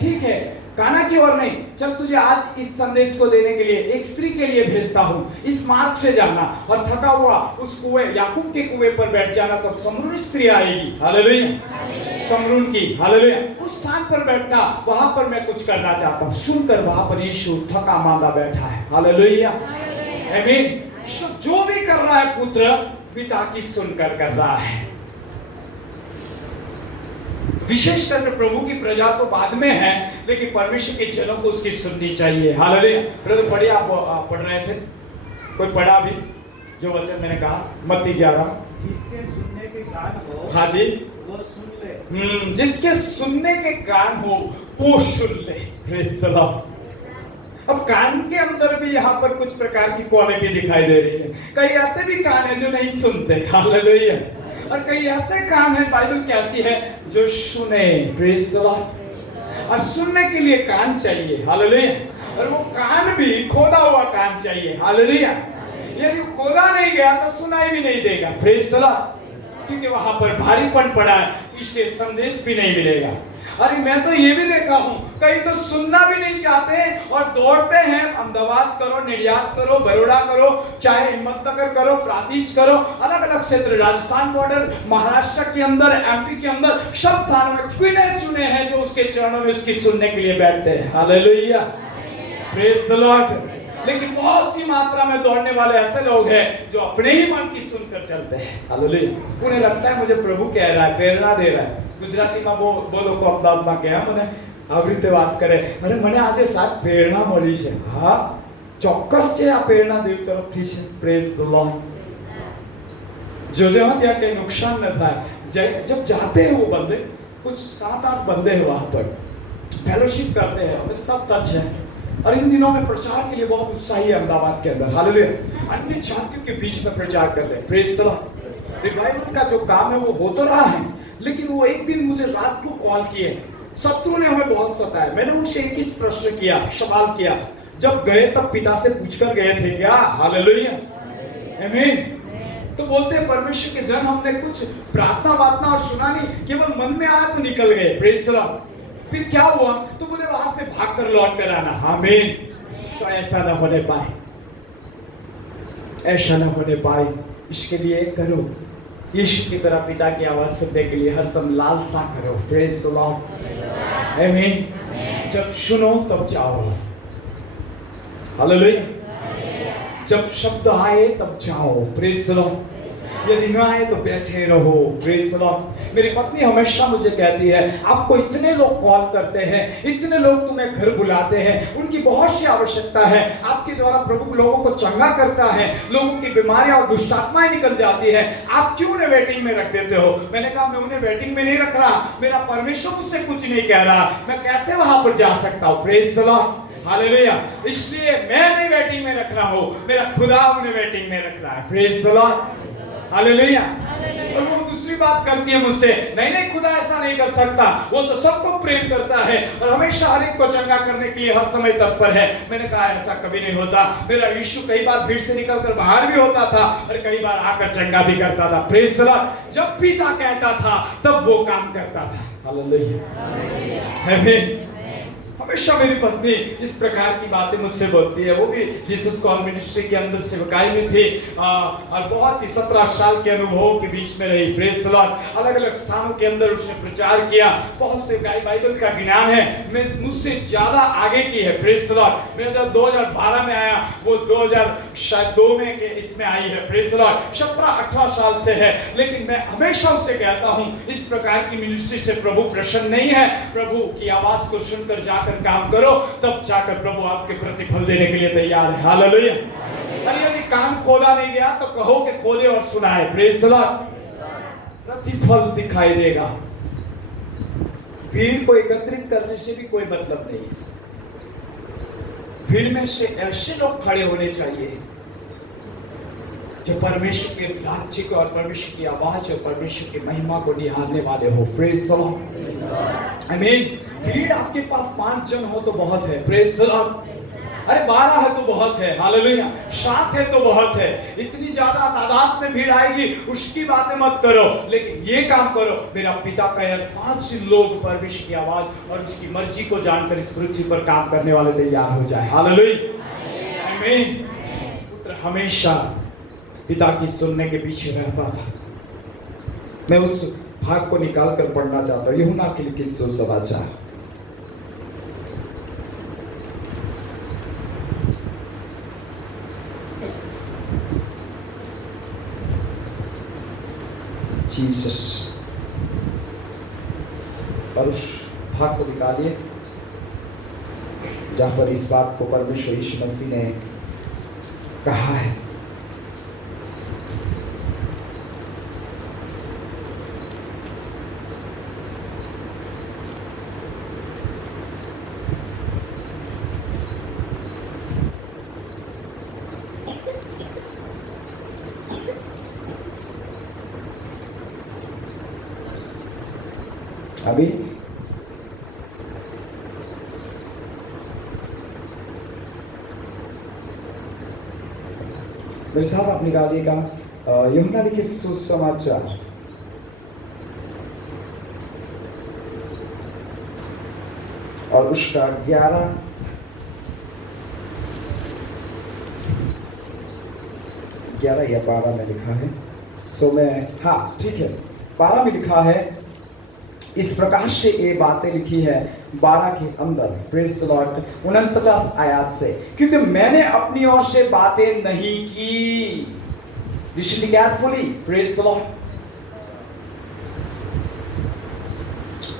ठीक है, काना की ओर नहीं, चल तुझे आज इस संदेश को देने के लिए एक स्त्री के लिए भेजता हूँ। इस मार्ग से जाना और थका हुआ उस कुएं, याकूब के कुएं पर बैठ जाना, तब समरून स्त्री आएगी। हालेलुया। समरून की, हालेलुया। उस स्थान पर बैठना, वहां पर मैं कुछ करना चाहता हूँ। सुनकर वहां पर यीशु थका मांदा बैठा है। हालेलुया, आमीन। जो भी कर रहा है पुत्र पिता की सुनकर कर रहा है। विशेषकर प्रभु की प्रजा तो बाद में है, लेकिन परमेश्वर के जनों को उसकी सुननी चाहिए। हालेलुया। तो पढ़िए, आप पढ़ रहे थे, कोई पढ़ा भी जो वचन मैंने कहा? मत्ती 11। जिसके सुनने के कान हो, हाँ जी, वो सुन ले। जिसके सुनने के कान हो वो सुन ले। Praise the Lord. अब कान के अंदर भी यहाँ पर कुछ प्रकार की क्वालिटी दिखाई दे रही है। कई ऐसे भी कान है जो नहीं सुनते, हालेलुया। और कई ऐसे कान है, बाइबल कहती है, जो सुने। Praise the Lord. और सुनने के लिए कान चाहिए, हालेलुया। और वो कान भी खोदा हुआ कान चाहिए, हालेलुया। यदि खोदा नहीं गया तो सुनाई भी नहीं देगा। Praise the Lord. क्योंकि वहां पर भारीपन पड़ा है, इससे संदेश भी नहीं मिलेगा। अरे मैं तो ये भी देखा हूँ, कई तो सुनना भी नहीं चाहते और दौड़ते हैं। अहमदाबाद करो, निर्यात करो, बड़ौदा करो, चाहे हिम्मतनगर करो, प्रादेश करो, अलग अलग क्षेत्र, राजस्थान बॉर्डर, महाराष्ट्र के अंदर, एमपी के अंदर, सब स्थानों में चुने चुने हैं जो उसके चरणों में उसकी सुनने के लिए बैठते हैं। Hallelujah, praise the Lord. लेकिन बहुत सी मात्रा में दौड़ने वाले ऐसे लोग हैं जो अपने ही मन की सुनकर चलते हैं। हालेलुया। उन्हें लगता है मुझे प्रभु कह रहा है, प्रेरणा दे रहा है। गुजराती में वो लोग अमदावाद में गया, મને આવી રીતે વાત કરે, અરે મને આજે સાત પ્રેરણા મળી છે। હા, ચોક્કસ છે, આ પ્રેરણા દેવ તરફથી છે। Praise the lord. जो ત્યાં કઈ નુકસાન ન થાય। जब जाते हैं वो बंदे, कुछ 7-8 बंदे हैं वहां पर, फेलोशिप करते हैं, मेरे साथ टच है। और इन दिनों में प्रचार के लिए बहुत उत्साही है अहमदाबाद के अंदर। हालेलुया। अन्य जातियों के बीच में प्रचार करते हैं। Praise the Lord. रिवाइवल का जो काम है वो हो तो रहा है, लेकिन वो एक दिन मुझे रात को कॉल किए। शत्रु ने हमें बहुत सताया। मैंने उनसे एक ही प्रश्न किया, सवाल किया। जब गए तब पिता से पूछकर गए थे क्या? हालेलुया, आमीन। तो बोलते हैं परमेश्वर के जन, हमने कुछ प्रार्थना वार्थना और सुना नहीं, केवल मन में आया तो निकल गए। Praise the Lord. फिर क्या हुआ? तो बोले वहां से भागकर लौट कर आना। आमीन। तो ऐसा ना होने पाए, ऐसा ना होने पाए। इसके लिए करो, यीशु की तरह पिता की आवाज सुनने के लिए हर समय लालसा करो। प्रेज़ द लॉर्ड, आमीन। जब सुनो तब जाओ। हालेलुया। जब शब्द आए तब जाओ। Praise the Lord. यदि न आए तो बैठे रहो। Praise the Lord. मेरी पत्नी हमेशा मुझे कहती है, आपको इतने लोग कॉल करते हैं, इतने लोग तुम्हें घर बुलाते हैं, उनकी बहुत सी आवश्यकता है, आपके द्वारा प्रभु लोगों को चंगा करता है, लोगों की बीमारियां और दुष्ट आत्माएं निकल जाती है, आप क्यों उन्हें वेटिंग में रख देते हो? मैंने कहा मैं उन्हें वेटिंग में नहीं रख रहा, मेरा परमेश्वर मुझसे कुछ नहीं कह रहा, मैं कैसे वहां पर जा सकता हूं? Praise the lord, hallelujah. इसलिए मैं नहीं वेटिंग में रख रहा हूं, मेरा खुदा उन्हें वेटिंग में रख रहा है। Praise the lord, hallelujah. और वो दूसरी बात करती है मुझसे, नहीं खुदा ऐसा नहीं कर सकता, वो तो सबको प्रेम करता है और हमेशा हर एक को चंगा करने के लिए हर समय तत्पर है। मैंने कहा ऐसा कभी नहीं होता। मेरा यीशु कई बार भीड़ से निकलकर बाहर भी होता था और कई बार आकर चंगा भी करता था। Praise the lord. जब पिता कहता था तब वो काम करता था। हालेलुया, आमीन। हमेशा मेरी पत्नी इस प्रकार की बातें मुझसे बोलती है। वो भी जीसस कॉल मिनिस्ट्री के अंदर सेवकाई में थी और बहुत ही 17 साल के अनुभव के बीच में रही। Praise the Lord. अलग अलग स्थानों के अंदर उसने प्रचार किया, बहुत से बाइबल का ज्ञान है, मैं मुझसे ज्यादा आगे की है। Praise the Lord. मैं जब 2012 में आया, वो 2002 में के इसमें आई है। Praise the Lord. 17-18 साल से है, लेकिन मैं हमेशा उससे कहता हूं इस प्रकार की मिनिस्ट्री से प्रभु प्रसन्न नहीं है। प्रभु की आवाज को सुनकर जाकर काम करो, तब जाकर प्रभु आपके प्रतिफल देने के लिए तैयार है। हालेलुया। यदि कान खोला नहीं गया तो कहो कि खोले और सुनाए। Praise the Lord. प्रतिफल दिखाई देगा। भीड़ को एकत्रित करने से भी कोई मतलब नहीं। भीड़ में से ऐसे लोग खड़े होने चाहिए जो परमेश्वर के राज्य को और परमेश्वर की आवाज और परमेश्वर की महिमा को निहारने वाले हो। Praise the Lord. आमीन। भीड़ आपके पास 5 जन हो तो बहुत है। Praise the Lord. अरे 12 है तो बहुत है। हालेलुया। 7 है तो बहुत है। इतनी ज्यादा तादाद में भीड़ आएगी उसकी बातें मत करो, लेकिन ये काम करो, मेरा पिता कहे 5 लोग परमेश्वर की आवाज और उसकी मर्जी को जानकर इस पृथ्वी पर काम करने वाले तैयार हो जाए। हालेलुया। आमीन। पुत्र हमेशा पिता की सुनने के पीछे रहता था। मैं उस भाग को निकाल कर पढ़ना चाहता हूं। यूहन्ना के लिखे सुसमाचार, जीसस, और उस भाग को निकालिए जहां पर इस बात को परमेश्वर यीशु मसीह ने कहा है। अभी मेरे साथ आप निकालिएगा यूहन्ना लिखे सुसमाचार, और उसका 11 या 12 में लिखा है। सो मैं, हाँ ठीक है, 12 में लिखा है, इस प्रकार से ये बातें लिखी है 12 के अंदर। Praise the Lord. 49 आयत से, क्योंकि मैंने अपनी ओर से बातें नहीं की। Listen carefully. Praise the Lord.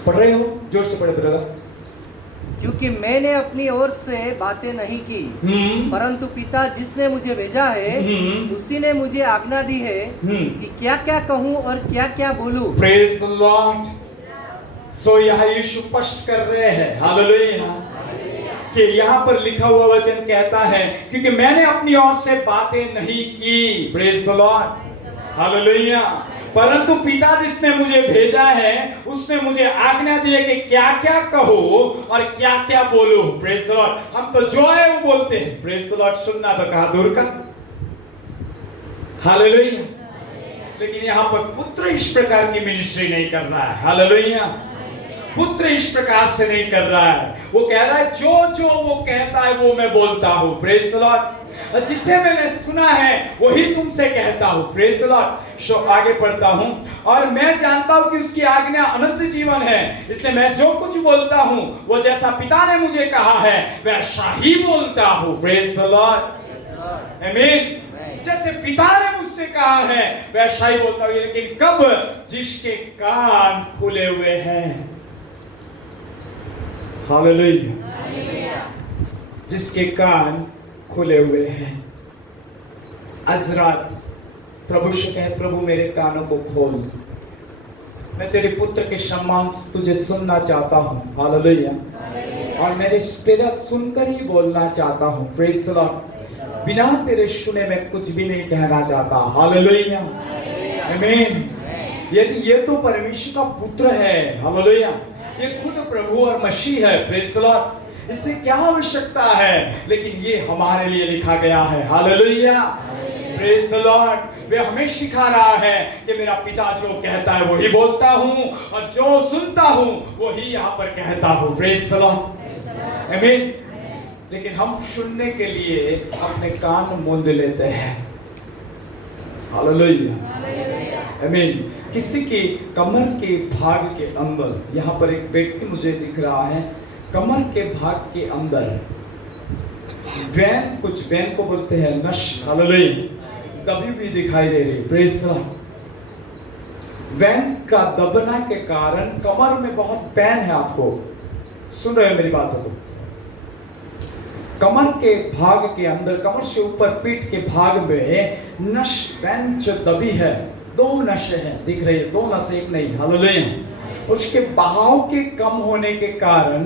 पढ़ रहे हो? जोर से पढ़े ब्रदर। क्योंकि मैंने अपनी ओर से बातें नहीं की, परंतु पिता जिसने मुझे भेजा है उसी ने मुझे आज्ञा दी है कि क्या क्या कहूँ और क्या क्या बोलूं। Praise the lord. सो यहाँ यीशु स्पष्ट कर रहे हैं, हालेलुया, कि यहाँ पर लिखा हुआ वचन कहता है क्योंकि मैंने अपनी ओर से बातें नहीं की। Praise the lord. हालेलुया। परंतु पिता जिसने मुझे भेजा है उसने मुझे आज्ञा दी है कि क्या क्या कहो और क्या क्या बोलो। Praise the Lord. हम तो जो है वो बोलते हैं। Praise the Lord. सुनना तो कहा दूर का। हालेलुया। लेकिन यहाँ पर पुत्र इस प्रकार की मिनिस्ट्री नहीं कर रहा है। हालेलुया। पुत्र इस प्रकार से नहीं कर रहा है। वो कह रहा है जो जो वो कहता है वो मैं बोलता हूँ। Praise the Lord. जिसे मैंने सुना है वही तुमसे कहता हूँ। Praise the lord. सो आगे पढ़ता हूँ, और मैं जानता हूँ कि उसकी आज्ञा अनंत जीवन है, इसलिए मैं जो कुछ बोलता हूँ वो जैसा पिता ने मुझे कहा है वैसा ही बोलता हूँ। Praise the Lord. आमीन। जैसे पिता ने मुझसे कहा है वैसा ही बोलता हूँ। लेकिन कब? जिसके कान खुले हुए हैं। हालेलुया। जिसके कान खुले हुए हैं। आज रात प्रभु से कहे, प्रभु मेरे कानों को खोल, मैं तेरे पुत्र के सम्मान से तुझे सुनना चाहता हूँ। हालेलुया। और मेरे तेरा सुनकर ही बोलना चाहता हूँ। Praise the Lord. बिना तेरे सुने मैं कुछ भी नहीं कहना चाहता। हालेलुया। आमीन। यदि ये तो परमेश्वर का पुत्र है, हालेलुया, ये खुद प्रभु और मसीह है। Praise the Lord. इससे क्या आवश्यकता है, लेकिन ये हमारे लिए लिखा गया है। हालेलुया। Praise the lord. वे हमें सिखा रहा है कि मेरा पिता जो कहता है वही बोलता हूँ और जो सुनता हूँ वही यहाँ पर कहता हूँ। Praise the Lord. आमीन। लेकिन हम सुनने के लिए अपने कान मूंद लेते हैं। हालेलुया आमीन। किसी की कमर के भाग के अंदर, यहाँ पर एक व्यक्ति मुझे दिख रहा है, कमर के भाग के अंदर वैन, कुछ वैन को बोलते हैं नश, हालेलुया, दबी हुई दिखाई दे रही। Praise the Lord. वैन का दबना के कारण कमर में बहुत पेन है। आपको सुन रहे हो मेरी बातों को? कमर के भाग के अंदर, कमर से ऊपर पीठ के भाग में नस, वैन जो दबी है, दो नसें हैं, दिख रही है, दो नसें, एक नहीं, हालेलुया। उसके बहाव के कम होने के कारण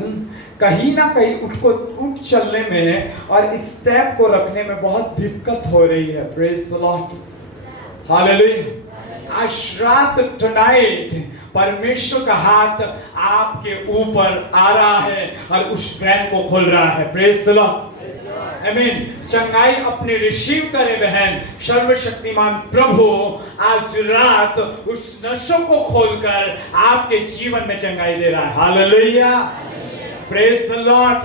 कहीं ना कहीं उठ चलने में और स्टेप को रखने में बहुत दिक्कत हो रही है। Praise the lord, hallelujah. आज रात, टुनाइट, परमेश्वर का हाथ आपके ऊपर आ रहा है और उस वैन को खोल रहा है। प्रेज द लॉर्ड, आमीन। चंगाई अपने रिसीव करे बहन। सर्वशक्तिमान प्रभु आज रात उस नसों को खोलकर आपके जीवन में चंगाई दे रहा है। हालेलुया, प्रेज द लॉर्ड,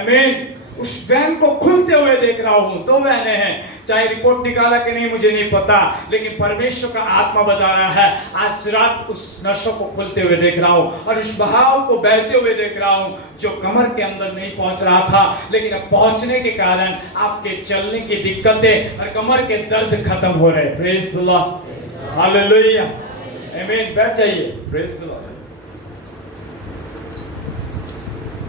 आमीन। उस वैन को खुलते हुए देख रहा हूं। दो वैने हैं, चाहे रिपोर्ट निकाला कि नहीं मुझे नहीं पता, लेकिन परमेश्वर का आत्मा बता रहा है आज रात उस नसों को खुलते हुए देख रहा हूं और उस बहाव को बहते हुए देख रहा हूं जो कमर के अंदर नहीं पहुंच रहा था, लेकिन अब पहुंचने के कारण आपके चलने की दिक्कतें और कमर के दर्द खत्म हो रहे। प्रेज द लॉर्ड, हालेलुया, आमीन। बैठ जाइए। Praise the Lord.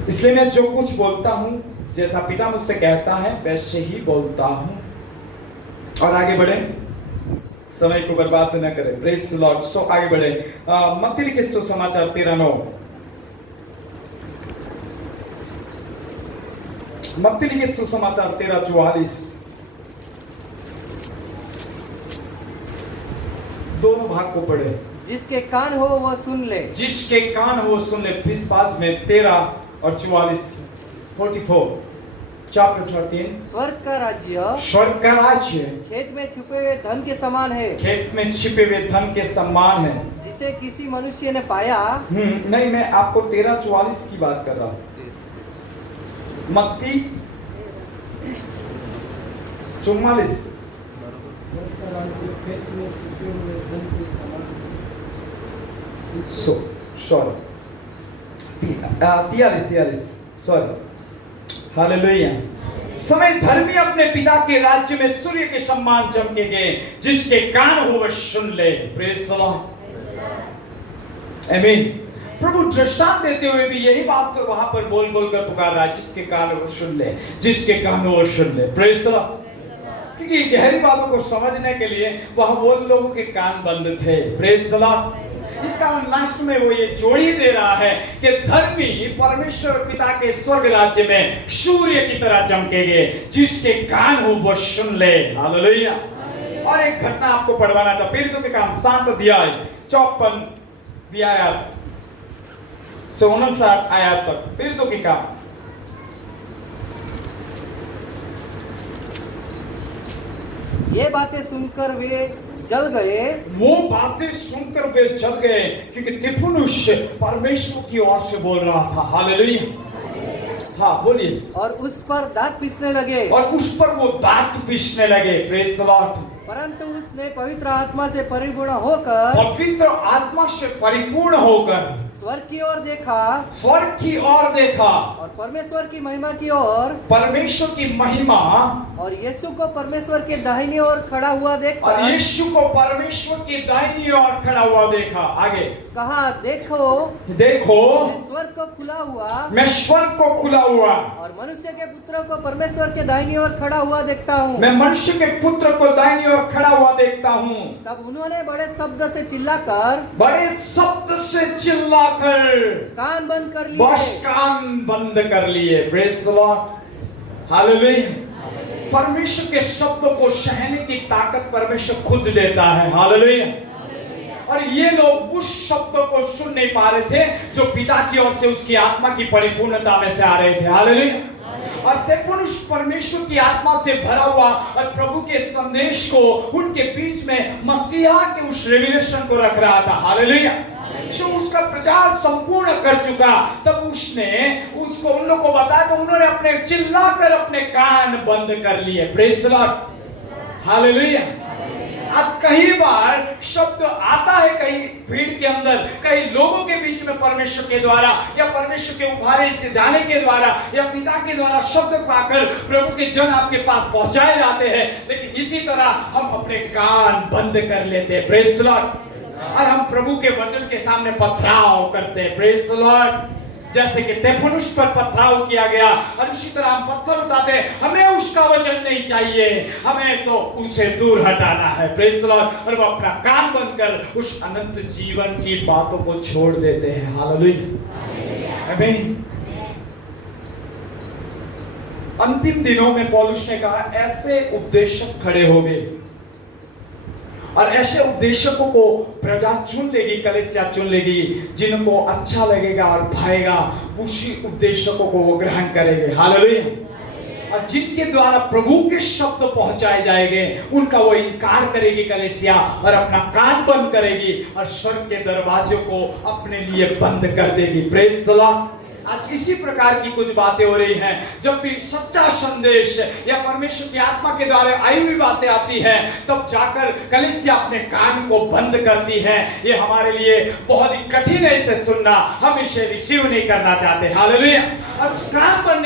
इसलिए मैं जो कुछ बोलता हूं, जैसा पिता मुझसे कहता है वैसे ही बोलता हूं। और आगे बढ़े, समय को बर्बाद न करें। Praise the lord. सो आगे बढ़े। मत्ती लिखे सुसमाचार 13:9। मत्ती लिखे सुसमाचार 13:44। दोनों भाग को पढ़े। जिसके कान हो वह सुन ले। जिसके कान हो सुन ले। इस बात में 13 और 44, 44, चैप्टर 13। स्वर्ग का राज्य, स्वर्ग का राज्य खेत में छुपे हुए धन के समान है। खेत में छिपे हुए धन के समान है, जिसे किसी मनुष्य ने पाया। नहीं, मैं आपको 13:44 की बात कर रहा हूँ। मत्ती 44। Sorry 43, sorry, hallelujah. समय धर्मी अपने पिता के राज्य में सूर्य के समान चमकेंगे। जिसके कान हो वह सुन ले। प्रेज द लॉर्ड, आमीन। प्रभु दृष्टांत देते हुए भी यही बात तो वहां पर बोल बोल कर पुकार रहा है, जिसके कान हो सुन ले, जिसके कान हो सुन ले। Praise the Lord. क्योंकि गहरी बातों को समझने के लिए वह वो लोगों के कान बंद थे। Praise the Lord. इसका लास्ट में वो ये जोड़ी दे रहा है कि धर्मी परमेश्वर पिता के स्वर्ग राज्य में सूर्य की तरह चमकेंगे। जिसके कान हो वो सुन ले। हालेलुया। और एक घटना आपको पढ़वाना था। प्रेरितों के काम 7 अध्याय 54 आयत से 59 आयत तक। प्रेरितों के काम। ये बातें सुनकर वे जल गए। वो बातें सुनकर वे जल गए, क्योंकि तिफुनुस परमेश्वर की ओर से बोल रहा था। हालेलुया। हाँ बोलिए। और उस पर दांत पीसने लगे। और उस पर वो दांत पीसने लगे। Praise the Lord. परंतु उसने पवित्र आत्मा से परिपूर्ण होकर, पवित्र आत्मा से परिपूर्ण होकर स्वर्ग की ओर देखा। स्वर्ग की ओर देखा और परमेश्वर की महिमा की ओर, परमेश्वर की महिमा, और यीशु को परमेश्वर के दाहिनी ओर खड़ा हुआ देखा। और यीशु को परमेश्वर की दाहिनी ओर खड़ा हुआ देखा। आगे कहा, देखो देखो मैं स्वर्ग को खुला हुआ, मैं स्वर्ग को खुला हुआ और मनुष्य के पुत्र को परमेश्वर के दाहिनी ओर खड़ा हुआ देखता हूँ। मैं मनुष्य के पुत्र को दाहिनी ओर खड़ा हुआ देखता हूँ। तब उन्होंने बड़े शब्द से चिल्लाकर, बड़े शब्द से चिल्लाकर कान बंद कर लिए। बस कान बंद कर लिए। Praise the lord, hallelujah. परमेश्वर के शब्दों को सहने की ताकत परमेश्वर खुद देता है। हालेलुया। और ये लोग उस शब्दों को सुन नहीं पा रहे थे जो पिता की ओर से उसकी आत्मा की परिपूर्णता में से आ रहे थे। हालेलुया। और तिफुनुस परमेश्वर की आत्मा से भरा हुआ और प्रभु के संदेश को उनके बीच में मसीहा के उस रेवलेशन को रख रहा था। हालेलुया। जो उस उसका प्रचार संपूर्ण कर चुका, तब उसने उसको उन लोगों को बताया तो उन्होंने अपने चिल्लाकर अपने कान बंद कर लिए। Praise the lord, hallelujah. आज कई बार शब्द आता है कहीं भीड़ के अंदर, कई लोगों के बीच में परमेश्वर के द्वारा या परमेश्वर के उभारे से जाने के द्वारा या पिता के द्वारा शब्द पाकर प्रभु के जन आपके पास पहुंचाए जाते हैं, लेकिन इसी तरह हम अपने कान बंद कर लेते हैं। Praise the Lord. और हम प्रभु के वचन के सामने पथराव करते हैं। Praise the Lord. जैसे कि स्तेफनुस पर पथराव किया गया और इसी तरह हम पत्थर उठाते हैं, हमें उसका वचन नहीं चाहिए, हमें तो उसे दूर हटाना है। Praise the Lord. और वो अपना कान बंद कर उस अनंत जीवन की बातों को छोड़ देते हैं। हालेलुया, आमीन। अंतिम दिनों में पौलुस ने कहा ऐसे उपदेशक खड़े होंगे और ऐसे उपदेशकों को प्रजा चुन लेगी, कलीसिया चुन लेगी, जिनको अच्छा लगेगा और भाएगा उसी उपदेशकों को वो ग्रहण करेंगे। हालेलुया। और जिनके द्वारा प्रभु के शब्द पहुंचाए जाएंगे उनका वो इनकार करेगी कलीसिया और अपना कान बंद करेगी और स्वर्ग के दरवाजों को अपने लिए बंद कर देगी। Praise the Lord. आज इसी प्रकार की कुछ बातें हो रही हैं। जब भी सच्चा संदेश या परमेश्वर की आत्मा के द्वारा आई हुई बातें आती हैं, तब जाकर कलीसिया अपने कान को बंद करती है। ये हमारे लिए बहुत ही कठिन है इसे सुनना, हम इसे रिसीव नहीं करना चाहते। हालेलुया। अब कान बंद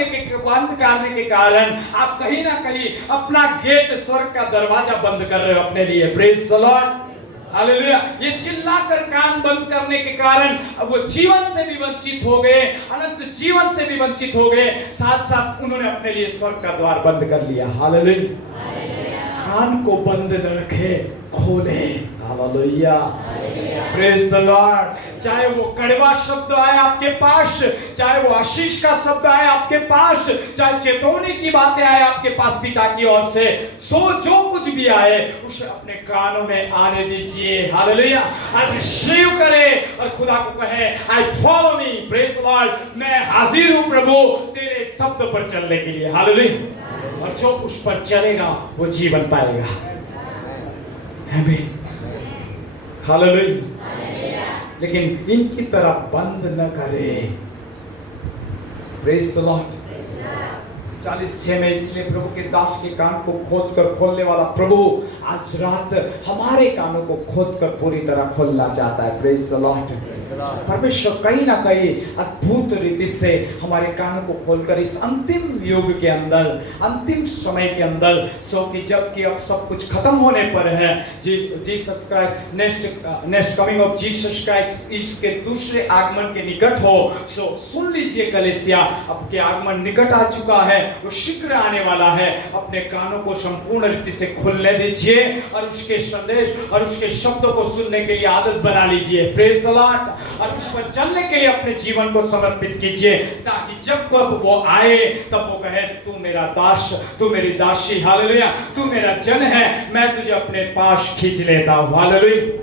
करने के कारण आप कहीं ना कहीं अपना गेट, स्वर्ग का दरवाजा बंद कर रहे हो अपने लिए। Praise the lord, hallelujah. ये चिल्लाकर कान बंद करने के कारण वो जीवन से भी वंचित हो गए, अनंत जीवन से भी वंचित हो गए, साथ साथ उन्होंने अपने लिए स्वर्ग का द्वार बंद कर लिया। हालेलुया। कान को बंद न रखे, खोले। Hallelujah, praise the Lord. चाहे वो कड़वा शब्द आए आपके पास, चाहे वो आशीष का शब्द आए आपके पास, चाहे चेतावनी की बातें आए आपके पास पिता की ओर से, जो कुछ भी आए उसे अपने कानों में आने दीजिए। हालेलुया। और रिसीव करे और खुदा को कहे I follow me. Praise the Lord. मैं हाजिर हूं प्रभु तेरे शब्द पर चलने के लिए। हालेलुया। और जो उस पर चलेगा वो जीवन पाएगा। आमीन, हालेलुया। लेकिन इनकी तरह बंद न करे। Praise the Lord. 46 में इसलिए प्रभु के दास के कान को खोद कर खोलने वाला प्रभु आज रात हमारे कानों को खोद कर पूरी तरह खोलना चाहता है। Praise the Lord. परमेश्वर कहीं ना कहीं अद्भुत रीति से हमारे कानों को खोलकर इस अंतिम युग के अंदर, अंतिम समय के अंदर, सो कि जबकि अब सब कुछ खत्म होने पर है, Jesus Christ next coming of Jesus Christ इसके दूसरे आगमन के निकट हो, सो सुन लीजिए कलीसिया, आपके आगमन निकट आ चुका है, वो शीघ्र आने वाला है। अपने कानों को संपूर्ण रीति से खुलने दीजिए और उसके संदेश और उसके शब्दों को सुनने के लिए आदत बना लीजिए। Praise the Lord. और उस पर चलने के लिए अपने जीवन को समर्पित कीजिए, ताकि जब वो आए तब वो कहे तू मेरा दास, तू मेरी दासी। हालेलुया। तू मेरा जन है, मैं तुझे अपने पास खींच लेता हूं। हालेलुया।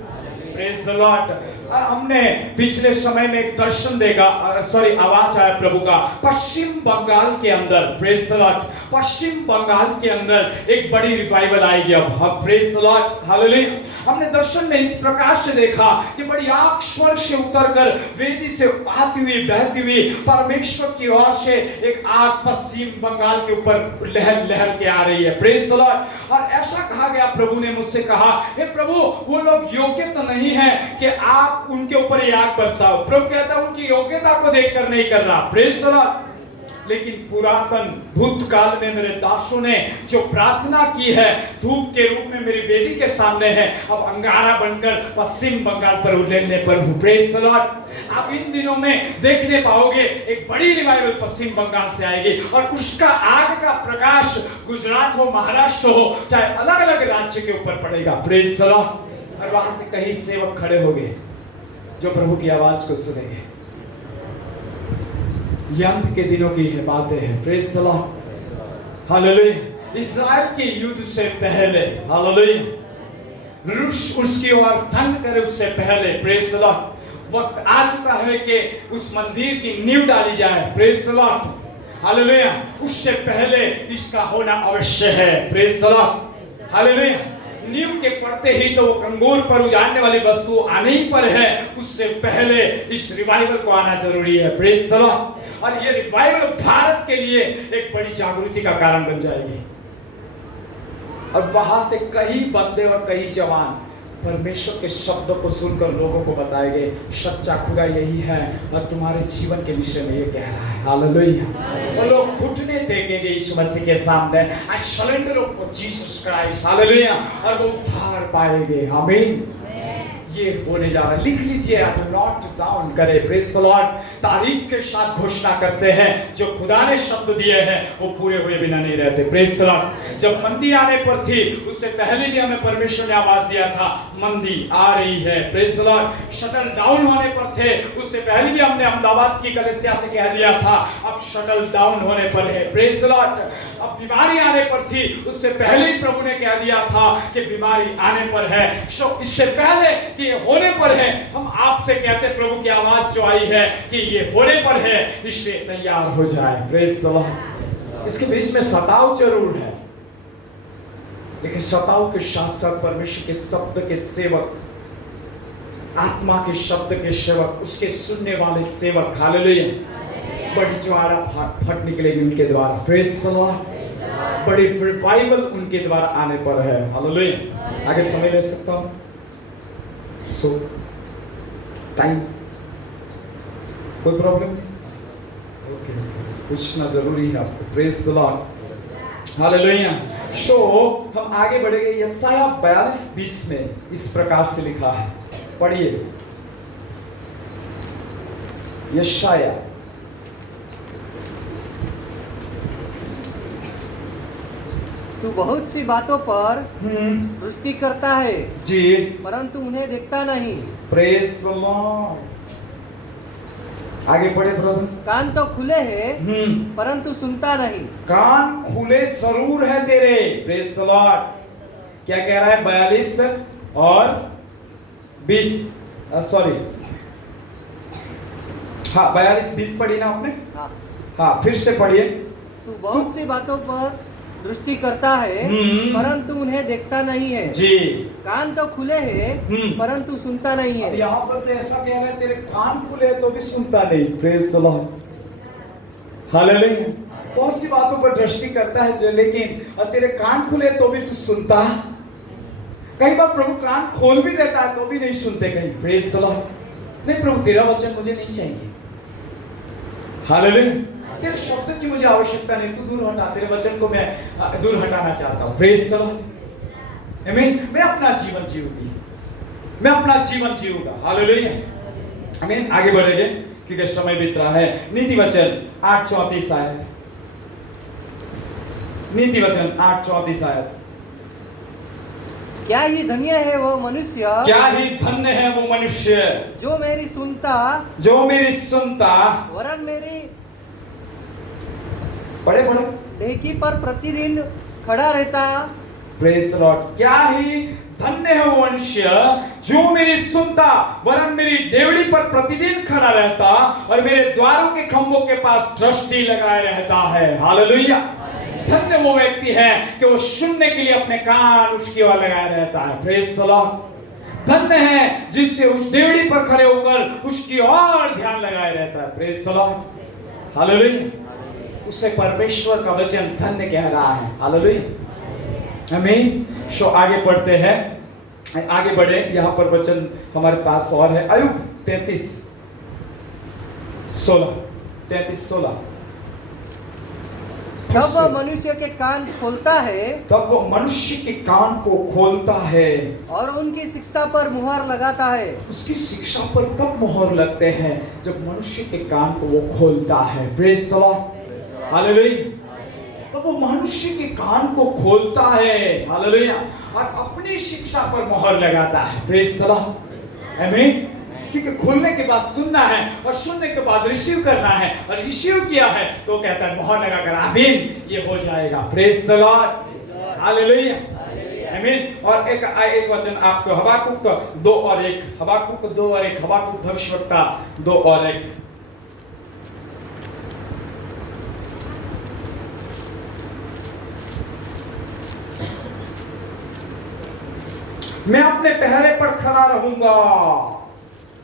Praise the Lord. हमने पिछले समय में एक दर्शन देखा, आवाज आया प्रभु का, पश्चिम बंगाल के अंदर, प्रेज़ द लॉर्ड, पश्चिम बंगाल के अंदर एक बड़ी रिवाइवल आएगी अब। Praise the lord, hallelujah. हमने दर्शन में इस प्रकार से देखा कि बड़ी आग स्वर्ग से उतरकर वेदी से आती हुई, बहती हुई परमेश्वर की ओर से एक आग पश्चिम बंगाल के ऊपर लहर लहर के आ रही है। Praise the Lord. और ऐसा कहा गया, प्रभु ने मुझसे कहा, हे प्रभु वो लोग योग्य तो नहीं है कि आप उनके ऊपर ये आग बरसाओ। प्रभु कहता है उनकी योग्यता को देखकर नहीं कर रहा। Praise the Lord. लेकिन पुरातन भूतकाल में मेरे दासों ने जो प्रार्थना की है, धूप के रूप में मेरी वेदी के सामने है, अब अंगारा बनकर पश्चिम बंगाल पर उड़ने पर। Praise the Lord. आप इन दिनों में देखने पाओगे एक बड़ी रिवाइवल पश्चिम बंगाल से आएगी और उसका आग का प्रकाश गुजरात हो, महाराष्ट्र हो, चाहे अलग अलग राज्य के ऊपर पड़ेगा। Praise the Lord. और वहां से कई सेवक खड़े होंगे जो प्रभु की आवाज को सुनेंगे। ये अंत के दिनों की है बातें हैं। Praise the lord. हालेलुया। इस्राएल के युद्ध से पहले, हालेलुया, रूस उसकी ओर तंग करे उससे पहले, प्रेज़ द लॉर्ड, वक्त आ चुका है कि उस मंदिर की नींव डाली जाए। Praise the lord. हालेलुया। उससे पहले इसका होना अवश्य है। Praise the lord. हालेलुया। नींव के पड़ते ही तो वो कंगोर पर उजाड़ने वाली वस्तु आने ही पर है, उससे पहले इस रिवाइवल को आना जरूरी है। Praise the Lord. और ये रिवाइवल भारत के लिए एक बड़ी जागृति का कारण बन जाएगी और वहां से कई बंदे और कई जवान परमेश्वर के शब्दों को सुनकर लोगों को बताएंगे सच्चा खुदा यही है और तुम्हारे जीवन के विषय में ये कह रहा है। हालेलुया। और लोग घुटने टेकेंगे यीशु मसीह के सामने, I surrender of Jesus Christ. Hallelujah. और वो उद्धार पाएंगे। आमीन। ये होने जा रहा है। लिख लीजिए, आप नोट डाउन करें। Praise the Lord. तारीख के साथ घोषणा करते हैं जो खुदा ने शब्द दिए हैं वो पूरे हुए बिना नहीं रहते। Praise the lord. जब मंदी आने पर थी उससे पहले भी हमें परमेश्वर ने आवाज दिया था मंदी आ रही है। Praise the Lord. Shuttle down होने पर थे उससे पहले भी हमने अहमदाबाद की कलीसिया से कह दिया था अब शटल डाउन होने पर है। Praise the Lord. अब बीमारी आने पर थी उससे पहले ही प्रभु ने कह दिया था कि बीमारी आने पर है। सो इससे पहले कि ये होने पर है हम आपसे कहते हैं प्रभु की आवाज जो आई है कि ये होने पर है, इसलिए तैयार हो जाए। Praise the Lord. इसके बीच में सताव जरूर है लेकिन सताव के साथ साथ परमेश्वर के शब्द के सेवक, आत्मा के शब्द के सेवक, उसके सुनने वाले सेवक, हालेलुया, बड़ी ज्वाला फट निकलेगी उनके द्वारा। Praise the Lord. बड़ी रिवाइवल उनके द्वारा आने पर है। हालेलुया। आगे समय ले सकता हूं? सो टाइम कोई प्रॉब्लम? ओके, पूछना जरूरी है आपको। Praise the lord. हालेलुया। सो हम आगे बढ़ेंगे। यशाया 42:20 में इस प्रकार से लिखा है, पढ़िए। यशाया तू बहुत सी बातों पर दृष्टि करता है जी, परंतु उन्हें देखता नहीं। Praise the Lord. आगे पढ़े ब्रदर। कान तो खुले हैं परंतु सुनता नहीं। कान खुले जरूर है तेरे। Praise the Lord. क्या कह रहा है? 42 और 20 सॉरी, हाँ 42-20 पढ़ी ना आपने? हाँ फिर से पढ़िए। तू बहुत सी बातों पर दृष्टि करता है परंतु उन्हें देखता नहीं है जी। कान तो खुले हैं परंतु सुनता नहीं है। यहाँ पर तो ऐसा कह रहा है तेरे कान खुले तो भी सुनता नहीं। Praise the lord. हालेलुया। बहुत सी बातों पर दृष्टि करता है लेकिन और तेरे कान खुले तो भी तू सुनता। कई बार प्रभु कान खोल भी देता है तो भी नहीं सुनते कहीं। Praise the Lord. नहीं प्रभु तेरा वचन मुझे नहीं चाहिए। हालेलुया। तेरे शब्द की मुझे आवश्यकता नहीं, तू दूर हटा। तेरे वचन को मैं दूर हटाना चाहता हूँ। Praise the Lord. आमीन। मैं अपना जीवन जीऊंगी, मैं अपना जीवन जीऊंगा। हालेलुया। आमीन। आगे बढ़ेंगे क्योंकि समय बीत रहा है। नीति वचन 8:34 आयत। नीति वचन 8:34 आयत। क्या ही धन्य है वो मनुष्य, क्या ही धन्य है वो मनुष्य जो मेरी सुनता वरन मेरी पढ़े ढेकी पर प्रतिदिन खड़ा रहता। Praise the Lord. क्या ही धन्य है वो मनुष्य जो मेरी सुनता वरन मेरी डेवड़ी पर प्रतिदिन खड़ा रहता और मेरे द्वारों के खंभों के पास दृष्टि लगाए रहता है। हालेलुया। धन्य वो व्यक्ति है कि वो सुनने के लिए अपने कान उसकी ओर लगाए रहता है। Praise the Lord. धन्य है जिससे उस डेवड़ी पर खड़े होकर उसकी ओर ध्यान लगाए रहता है। Praise the lord. हालेलुया। उसे परमेश्वर का वचन धन्य कह रहा है। हालेलुया। आमीन। सो आगे पढ़ते हैं, आगे बढ़े। यहाँ पर वचन हमारे पास और है। अय्यूब 33:16। तब वह मनुष्य के कान खोलता है, तब वो मनुष्य के कान को खोलता है और उनकी शिक्षा पर मुहर लगाता है। उसकी शिक्षा पर कब मुहर लगते हैं? जब मनुष्य के कान को वो खोलता है। Praise the lord. हालेलुया। तो वो मनुष्य के कान को खोलता है। हालेलुया। और अपनी शिक्षा पर मोहर लगाता है। Praise the Lord. आमीन। क्योंकि खोलने के बाद सुनना है और सुनने के बाद रिसीव करना है और रिसीव किया है तो कहता है मोहर लगाकर आमीन ये हो जाएगा। Praise the lord. हालेलुया। आमीन। और एक वचन आपको हबाकुक 2:1, हबाकुक 2:1, हबाकुक भविष्यवक्ता 2:1। मैं अपने पहरे पर खड़ा रहूंगा।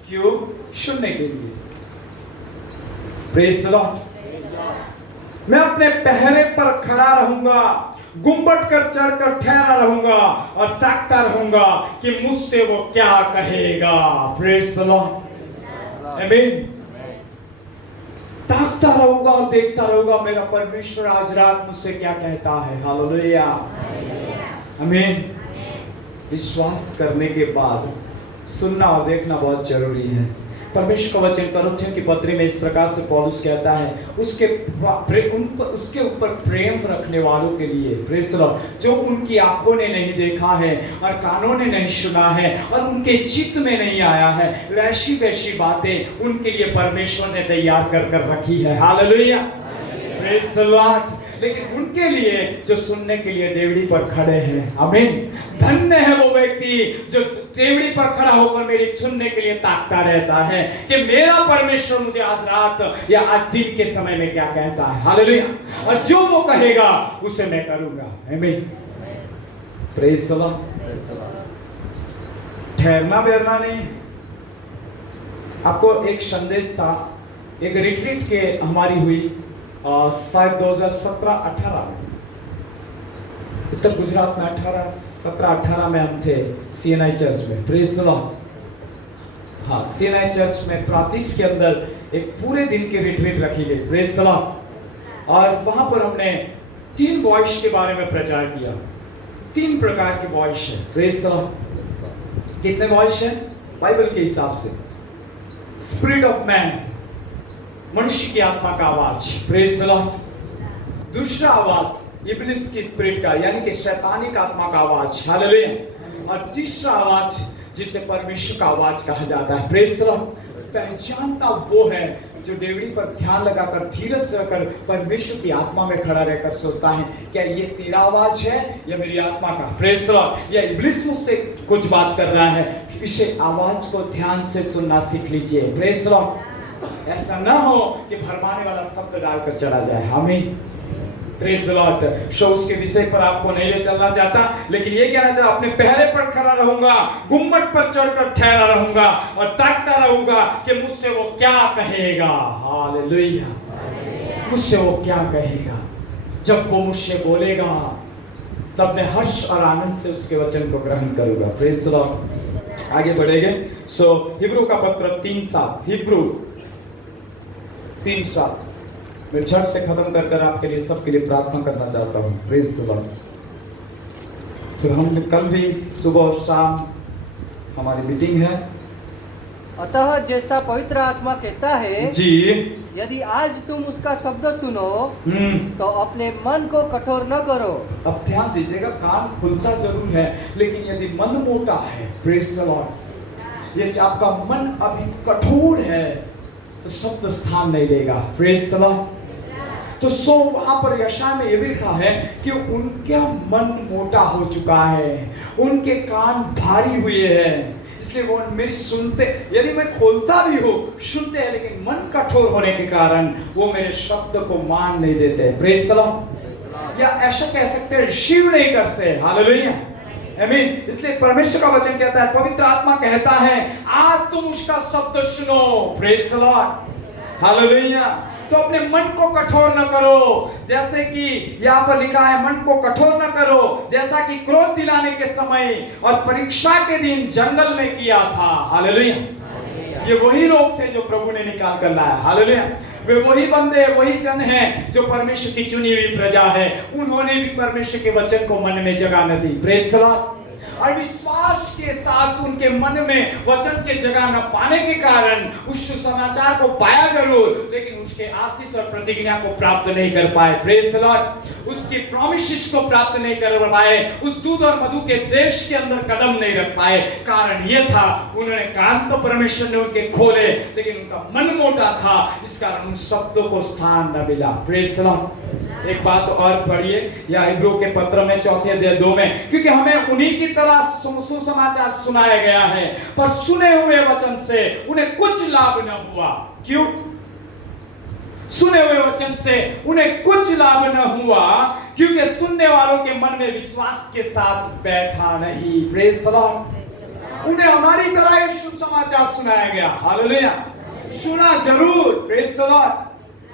क्यों? सुनने के लिए। Praise the Lord. मैं अपने पहरे पर खड़ा रहूंगा, गुम्बद कर चढ़कर ठहरा रहूंगा और ताकता रहूंगा कि मुझसे वो क्या कहेगा। Praise the Lord. आमीन। ताकता रहूंगा और देखता रहूंगा मेरा परमेश्वर आज रात मुझसे क्या कहता है। हालेलुया। आमीन। विश्वास करने के बाद सुनना और देखना बहुत जरूरी है। परमेश्वर का वचन कोरिन्थियों की पत्री में इस प्रकार से पौलुस कहता है, उसके ऊपर प्रेम रखने वालों के लिए, प्रेज़ द लॉर्ड, जो उनकी आंखों ने नहीं देखा है और कानों ने नहीं सुना है और उनके चित्त में नहीं आया है, वैसी वैसी बातें उनके लिए परमेश्वर ने तैयार कर रखी है। हालेलुया। Praise the Lord. लेकिन उनके लिए जो सुनने के लिए देवड़ी पर खड़े हैं। आमीन। धन्य है वो व्यक्ति जो देवड़ी पर खड़ा होकर मेरी सुनने के लिए ताकता रहता है कि मेरा परमेश्वर मुझे आज रात या आज दिन के समय में क्या कहता है। हालेलुया। और जो वो कहेगा उसे मैं करूंगा। आमीन। Praise the Lord. ठहरना बैरना नहीं। आपको एक संदेश था, एक रिट्रीट के हमारी हुई शायद 2017-18 में उत्तर गुजरात में 17-18 में हम थे CNI चर्च में। Praise the Lord. हाँ, CNI चर्च में प्रातिश के अंदर एक पूरे दिन की रिट्रीट रखी गई। Praise the Lord. और वहां पर हमने 3 वॉइस के बारे में प्रचार किया। 3 प्रकार की वॉइस है। Praise the Lord. कितने वॉइस है बाइबल के हिसाब से? स्पिरिट ऑफ मैन, मनुष्य की आत्मा का आवाज। Praise the Lord. दूसरा आवाज इब्लिस की स्पिरिट का, यानी कि शैतानिक आत्मा का आवाज। हालेलुया। और तीसरा आवाज जिसे परमेश्वर का आवाज कहा जाता है। Praise the Lord. पहचानता वो है जो डेवड़ी पर ध्यान लगाकर धीरज से रखकर परमेश्वर की आत्मा में खड़ा रहकर सोचता है, क्या ये तेरा आवाज है या मेरी आत्मा का? Praise the Lord. या इब्लिस मुझसे कुछ बात कर रहा है? इसे आवाज को ध्यान से सुनना सीख लीजिए। Praise the Lord. ऐसा ना हो कि भरमाने वाला शब्द डालकर चला जाए। आमीन। Praise the lord. सो उसके विषय पर आपको नहीं ले चलना चाहता, लेकिन ये कहना चाहता, अपने पहरे पर खड़ा रहूंगा, गुम्बद पर चढ़कर ठहरा रहूंगा और ताकता रहूंगा कि मुझसे वो क्या कहेगा। हालेलुया। मुझसे वो क्या कहेगा। जब वो मुझसे बोलेगा तब मैं हर्ष और आनंद से उसके वचन को ग्रहण करूंगा। Praise the Lord. आगे बढ़ेंगे। सो हिब्रू का पत्र 3:7, हिब्रू 3:7 मैं झट से खत्म कर आपके लिए सबके लिए प्रार्थना करना चाहता हूँ। Praise the Lord. तो हमने कल भी सुबह और शाम हमारी मीटिंग है। अतः जैसा पवित्र आत्मा कहता है जी, यदि आज तुम उसका शब्द सुनो तो अपने मन को कठोर न करो। अब ध्यान दीजिएगा, कान खुलता जरूर है, लेकिन यदि मन मोटा है, प्रेज़ द लॉर्ड, यदि आपका मन अभी कठोर है तो शब्द स्थान नहीं लेगा। Praise the Lord. तो वहां पर यशायाह में यह भी लिखा है कि उनका मन मोटा हो चुका है, उनके कान भारी हुए हैं, इसलिए वो मेरी सुनते, यदि मैं खोलता भी हूँ सुनते हैं, लेकिन मन कठोर होने के कारण वो मेरे शब्द को मान नहीं देते। Praise the Lord. या ऐसा कह सकते हैं, रिसीव नहीं करते। हालेलुया। आमीन। इसलिए परमेश्वर का वचन कहता है, पवित्र आत्मा कहता है, आज तुम उसका शब्द सुनो। Praise the lord. हालेलुया। तो अपने मन को कठोर न करो, जैसे कि यहाँ पर लिखा है, मन को कठोर न करो जैसा कि क्रोध दिलाने के समय और परीक्षा के दिन जंगल में किया था। हालेलुया। ये वही लोग थे जो प्रभु ने निकाल कर लाया। हालेलुया। वे वही बंदे, वही जन हैं जो परमेश्वर की चुनी हुई प्रजा है। उन्होंने भी परमेश्वर के वचन को मन में जगह न दी। Praise the Lord. और विश्वास के साथ उनके मन में वचन के जगह न पाने के कारण उस सुसमाचार को पाया जरूर, लेकिन उसके आशीष और प्रतिज्ञा को प्राप्त नहीं कर पाए। Praise the Lord. उसकी प्रॉमिसेस को प्राप्त नहीं कर पाए, उस दूध और मधु के देश के अंदर कदम नहीं रख पाए। कारण यह था, उन्होंने कान तो परमेश्वर ने उनके खोले, लेकिन उनका मन मोटा था, इस कारण उन शब्दों को स्थान न मिला। Praise the Lord. एक बात और पढ़िए, या हिब्रू के पत्र में 4 अध्याय 2 में, क्योंकि हमें उन्हीं की तरह सुसमाचार सुनाया गया है, पर सुने हुए वचन से उन्हें कुछ लाभ न हुआ। क्यों? सुने हुए वचन से उन्हें कुछ लाभ न हुआ, क्योंकि सुनने वालों के मन में विश्वास के साथ बैठा नहीं। Praise the Lord. उन्हें हमारी तरह एक सुसमाचार सुनाया गया, हालेलुया, सुना जरूर, प्रेज द लॉर्ड,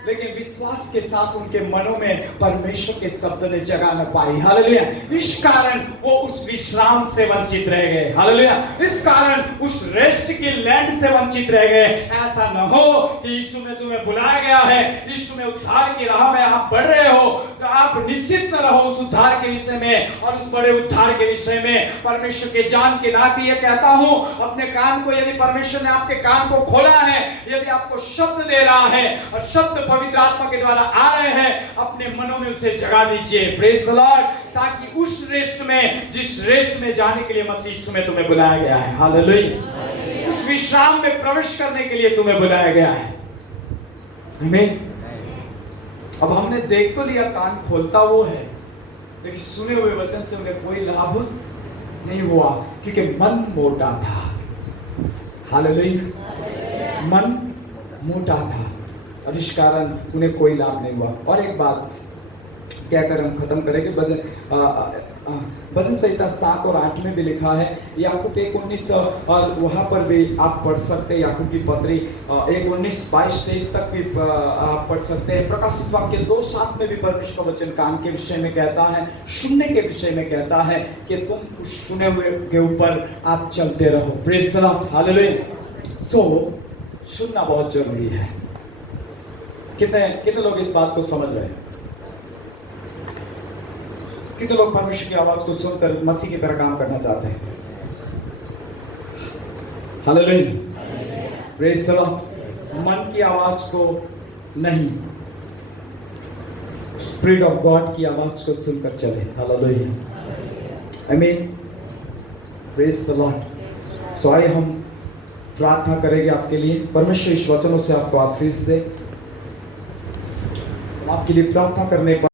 लेकिन विश्वास के साथ उनके मनों में परमेश्वर के शब्द ने जगह न पाई, हालेलुया। इस कारण वो उस विश्राम से वंचित रह गए, हालेलुया। इस कारण उस रेस्ट के लैंड से वंचित रह गए। ऐसा न हो कि यीशु में तुम्हें बुलाया गया है, यीशु में उद्धार की राह में आप बढ़ रहे हो, तो आप निश्चित न रहो उस उद्धार के विषय में और उस बड़े उद्धार के विषय में। परमेश्वर के जान के नाते ये कहता हूं, अपने कान को, यदि परमेश्वर ने आपके कान को खोला है, यदि आपको शब्द दे रहा है और शब्द पवित्र आत्मा के द्वारा आ रहे हैं, अपने मनों में उसे जगा दीजिए, प्रेज द लॉर्ड, ताकि उस रेस्ट में, जिस रेस्ट में जाने के लिए मसीह यीशु में तुम्हें बुलाया गया है, हालेलुया, उस विश्राम में प्रवेश करने के लिए तुम्हें बुलाया गया है। आमीन। अब हमने देख तो लिया, कान खोलता वो है, लेकिन सुने हुए वचन से उन्हें कोई लाभ नहीं हुआ, क्योंकि मन मोटा था, हालेलुया, मन मोटा था और इस कारण उन्हें कोई लाभ नहीं हुआ। और एक बात कहकर हम खत्म करेंगे। भजन संहिता 7 और 8 में भी लिखा है, याकूब 1:19 और वहाँ पर भी आप पढ़ सकते हैं, याकूब की पत्री 1:19, 22-23 तक भी आप पढ़ सकते हैं। प्रकाशित वाक्य 2:7 में भी परमेश्वर का वचन कान के विषय में कहता है, सुनने के विषय में कहता है कि तुम सुने हुए के ऊपर आप चलते रहो, प्रेज़ द लॉर्ड, हालेलुया। सो सुनना बहुत जरूरी है। कितने लोग इस बात को समझ रहे हैं? कितने लोग परमेश्वर की आवाज को सुनकर मसीह की तरह काम करना चाहते हैं? Hallelujah, praise the Lord. मन की आवाज को नहीं, स्पिरिट ऑफ गॉड की आवाज को सुनकर चले, हालेलुया, आमीन, प्रेज़ द लॉर्ड। सो आइए हम प्रार्थना करेंगे आपके लिए। परमेश्वर इस वचनों से आपको आशीष दे। आपके लिए प्रार्थना करने पर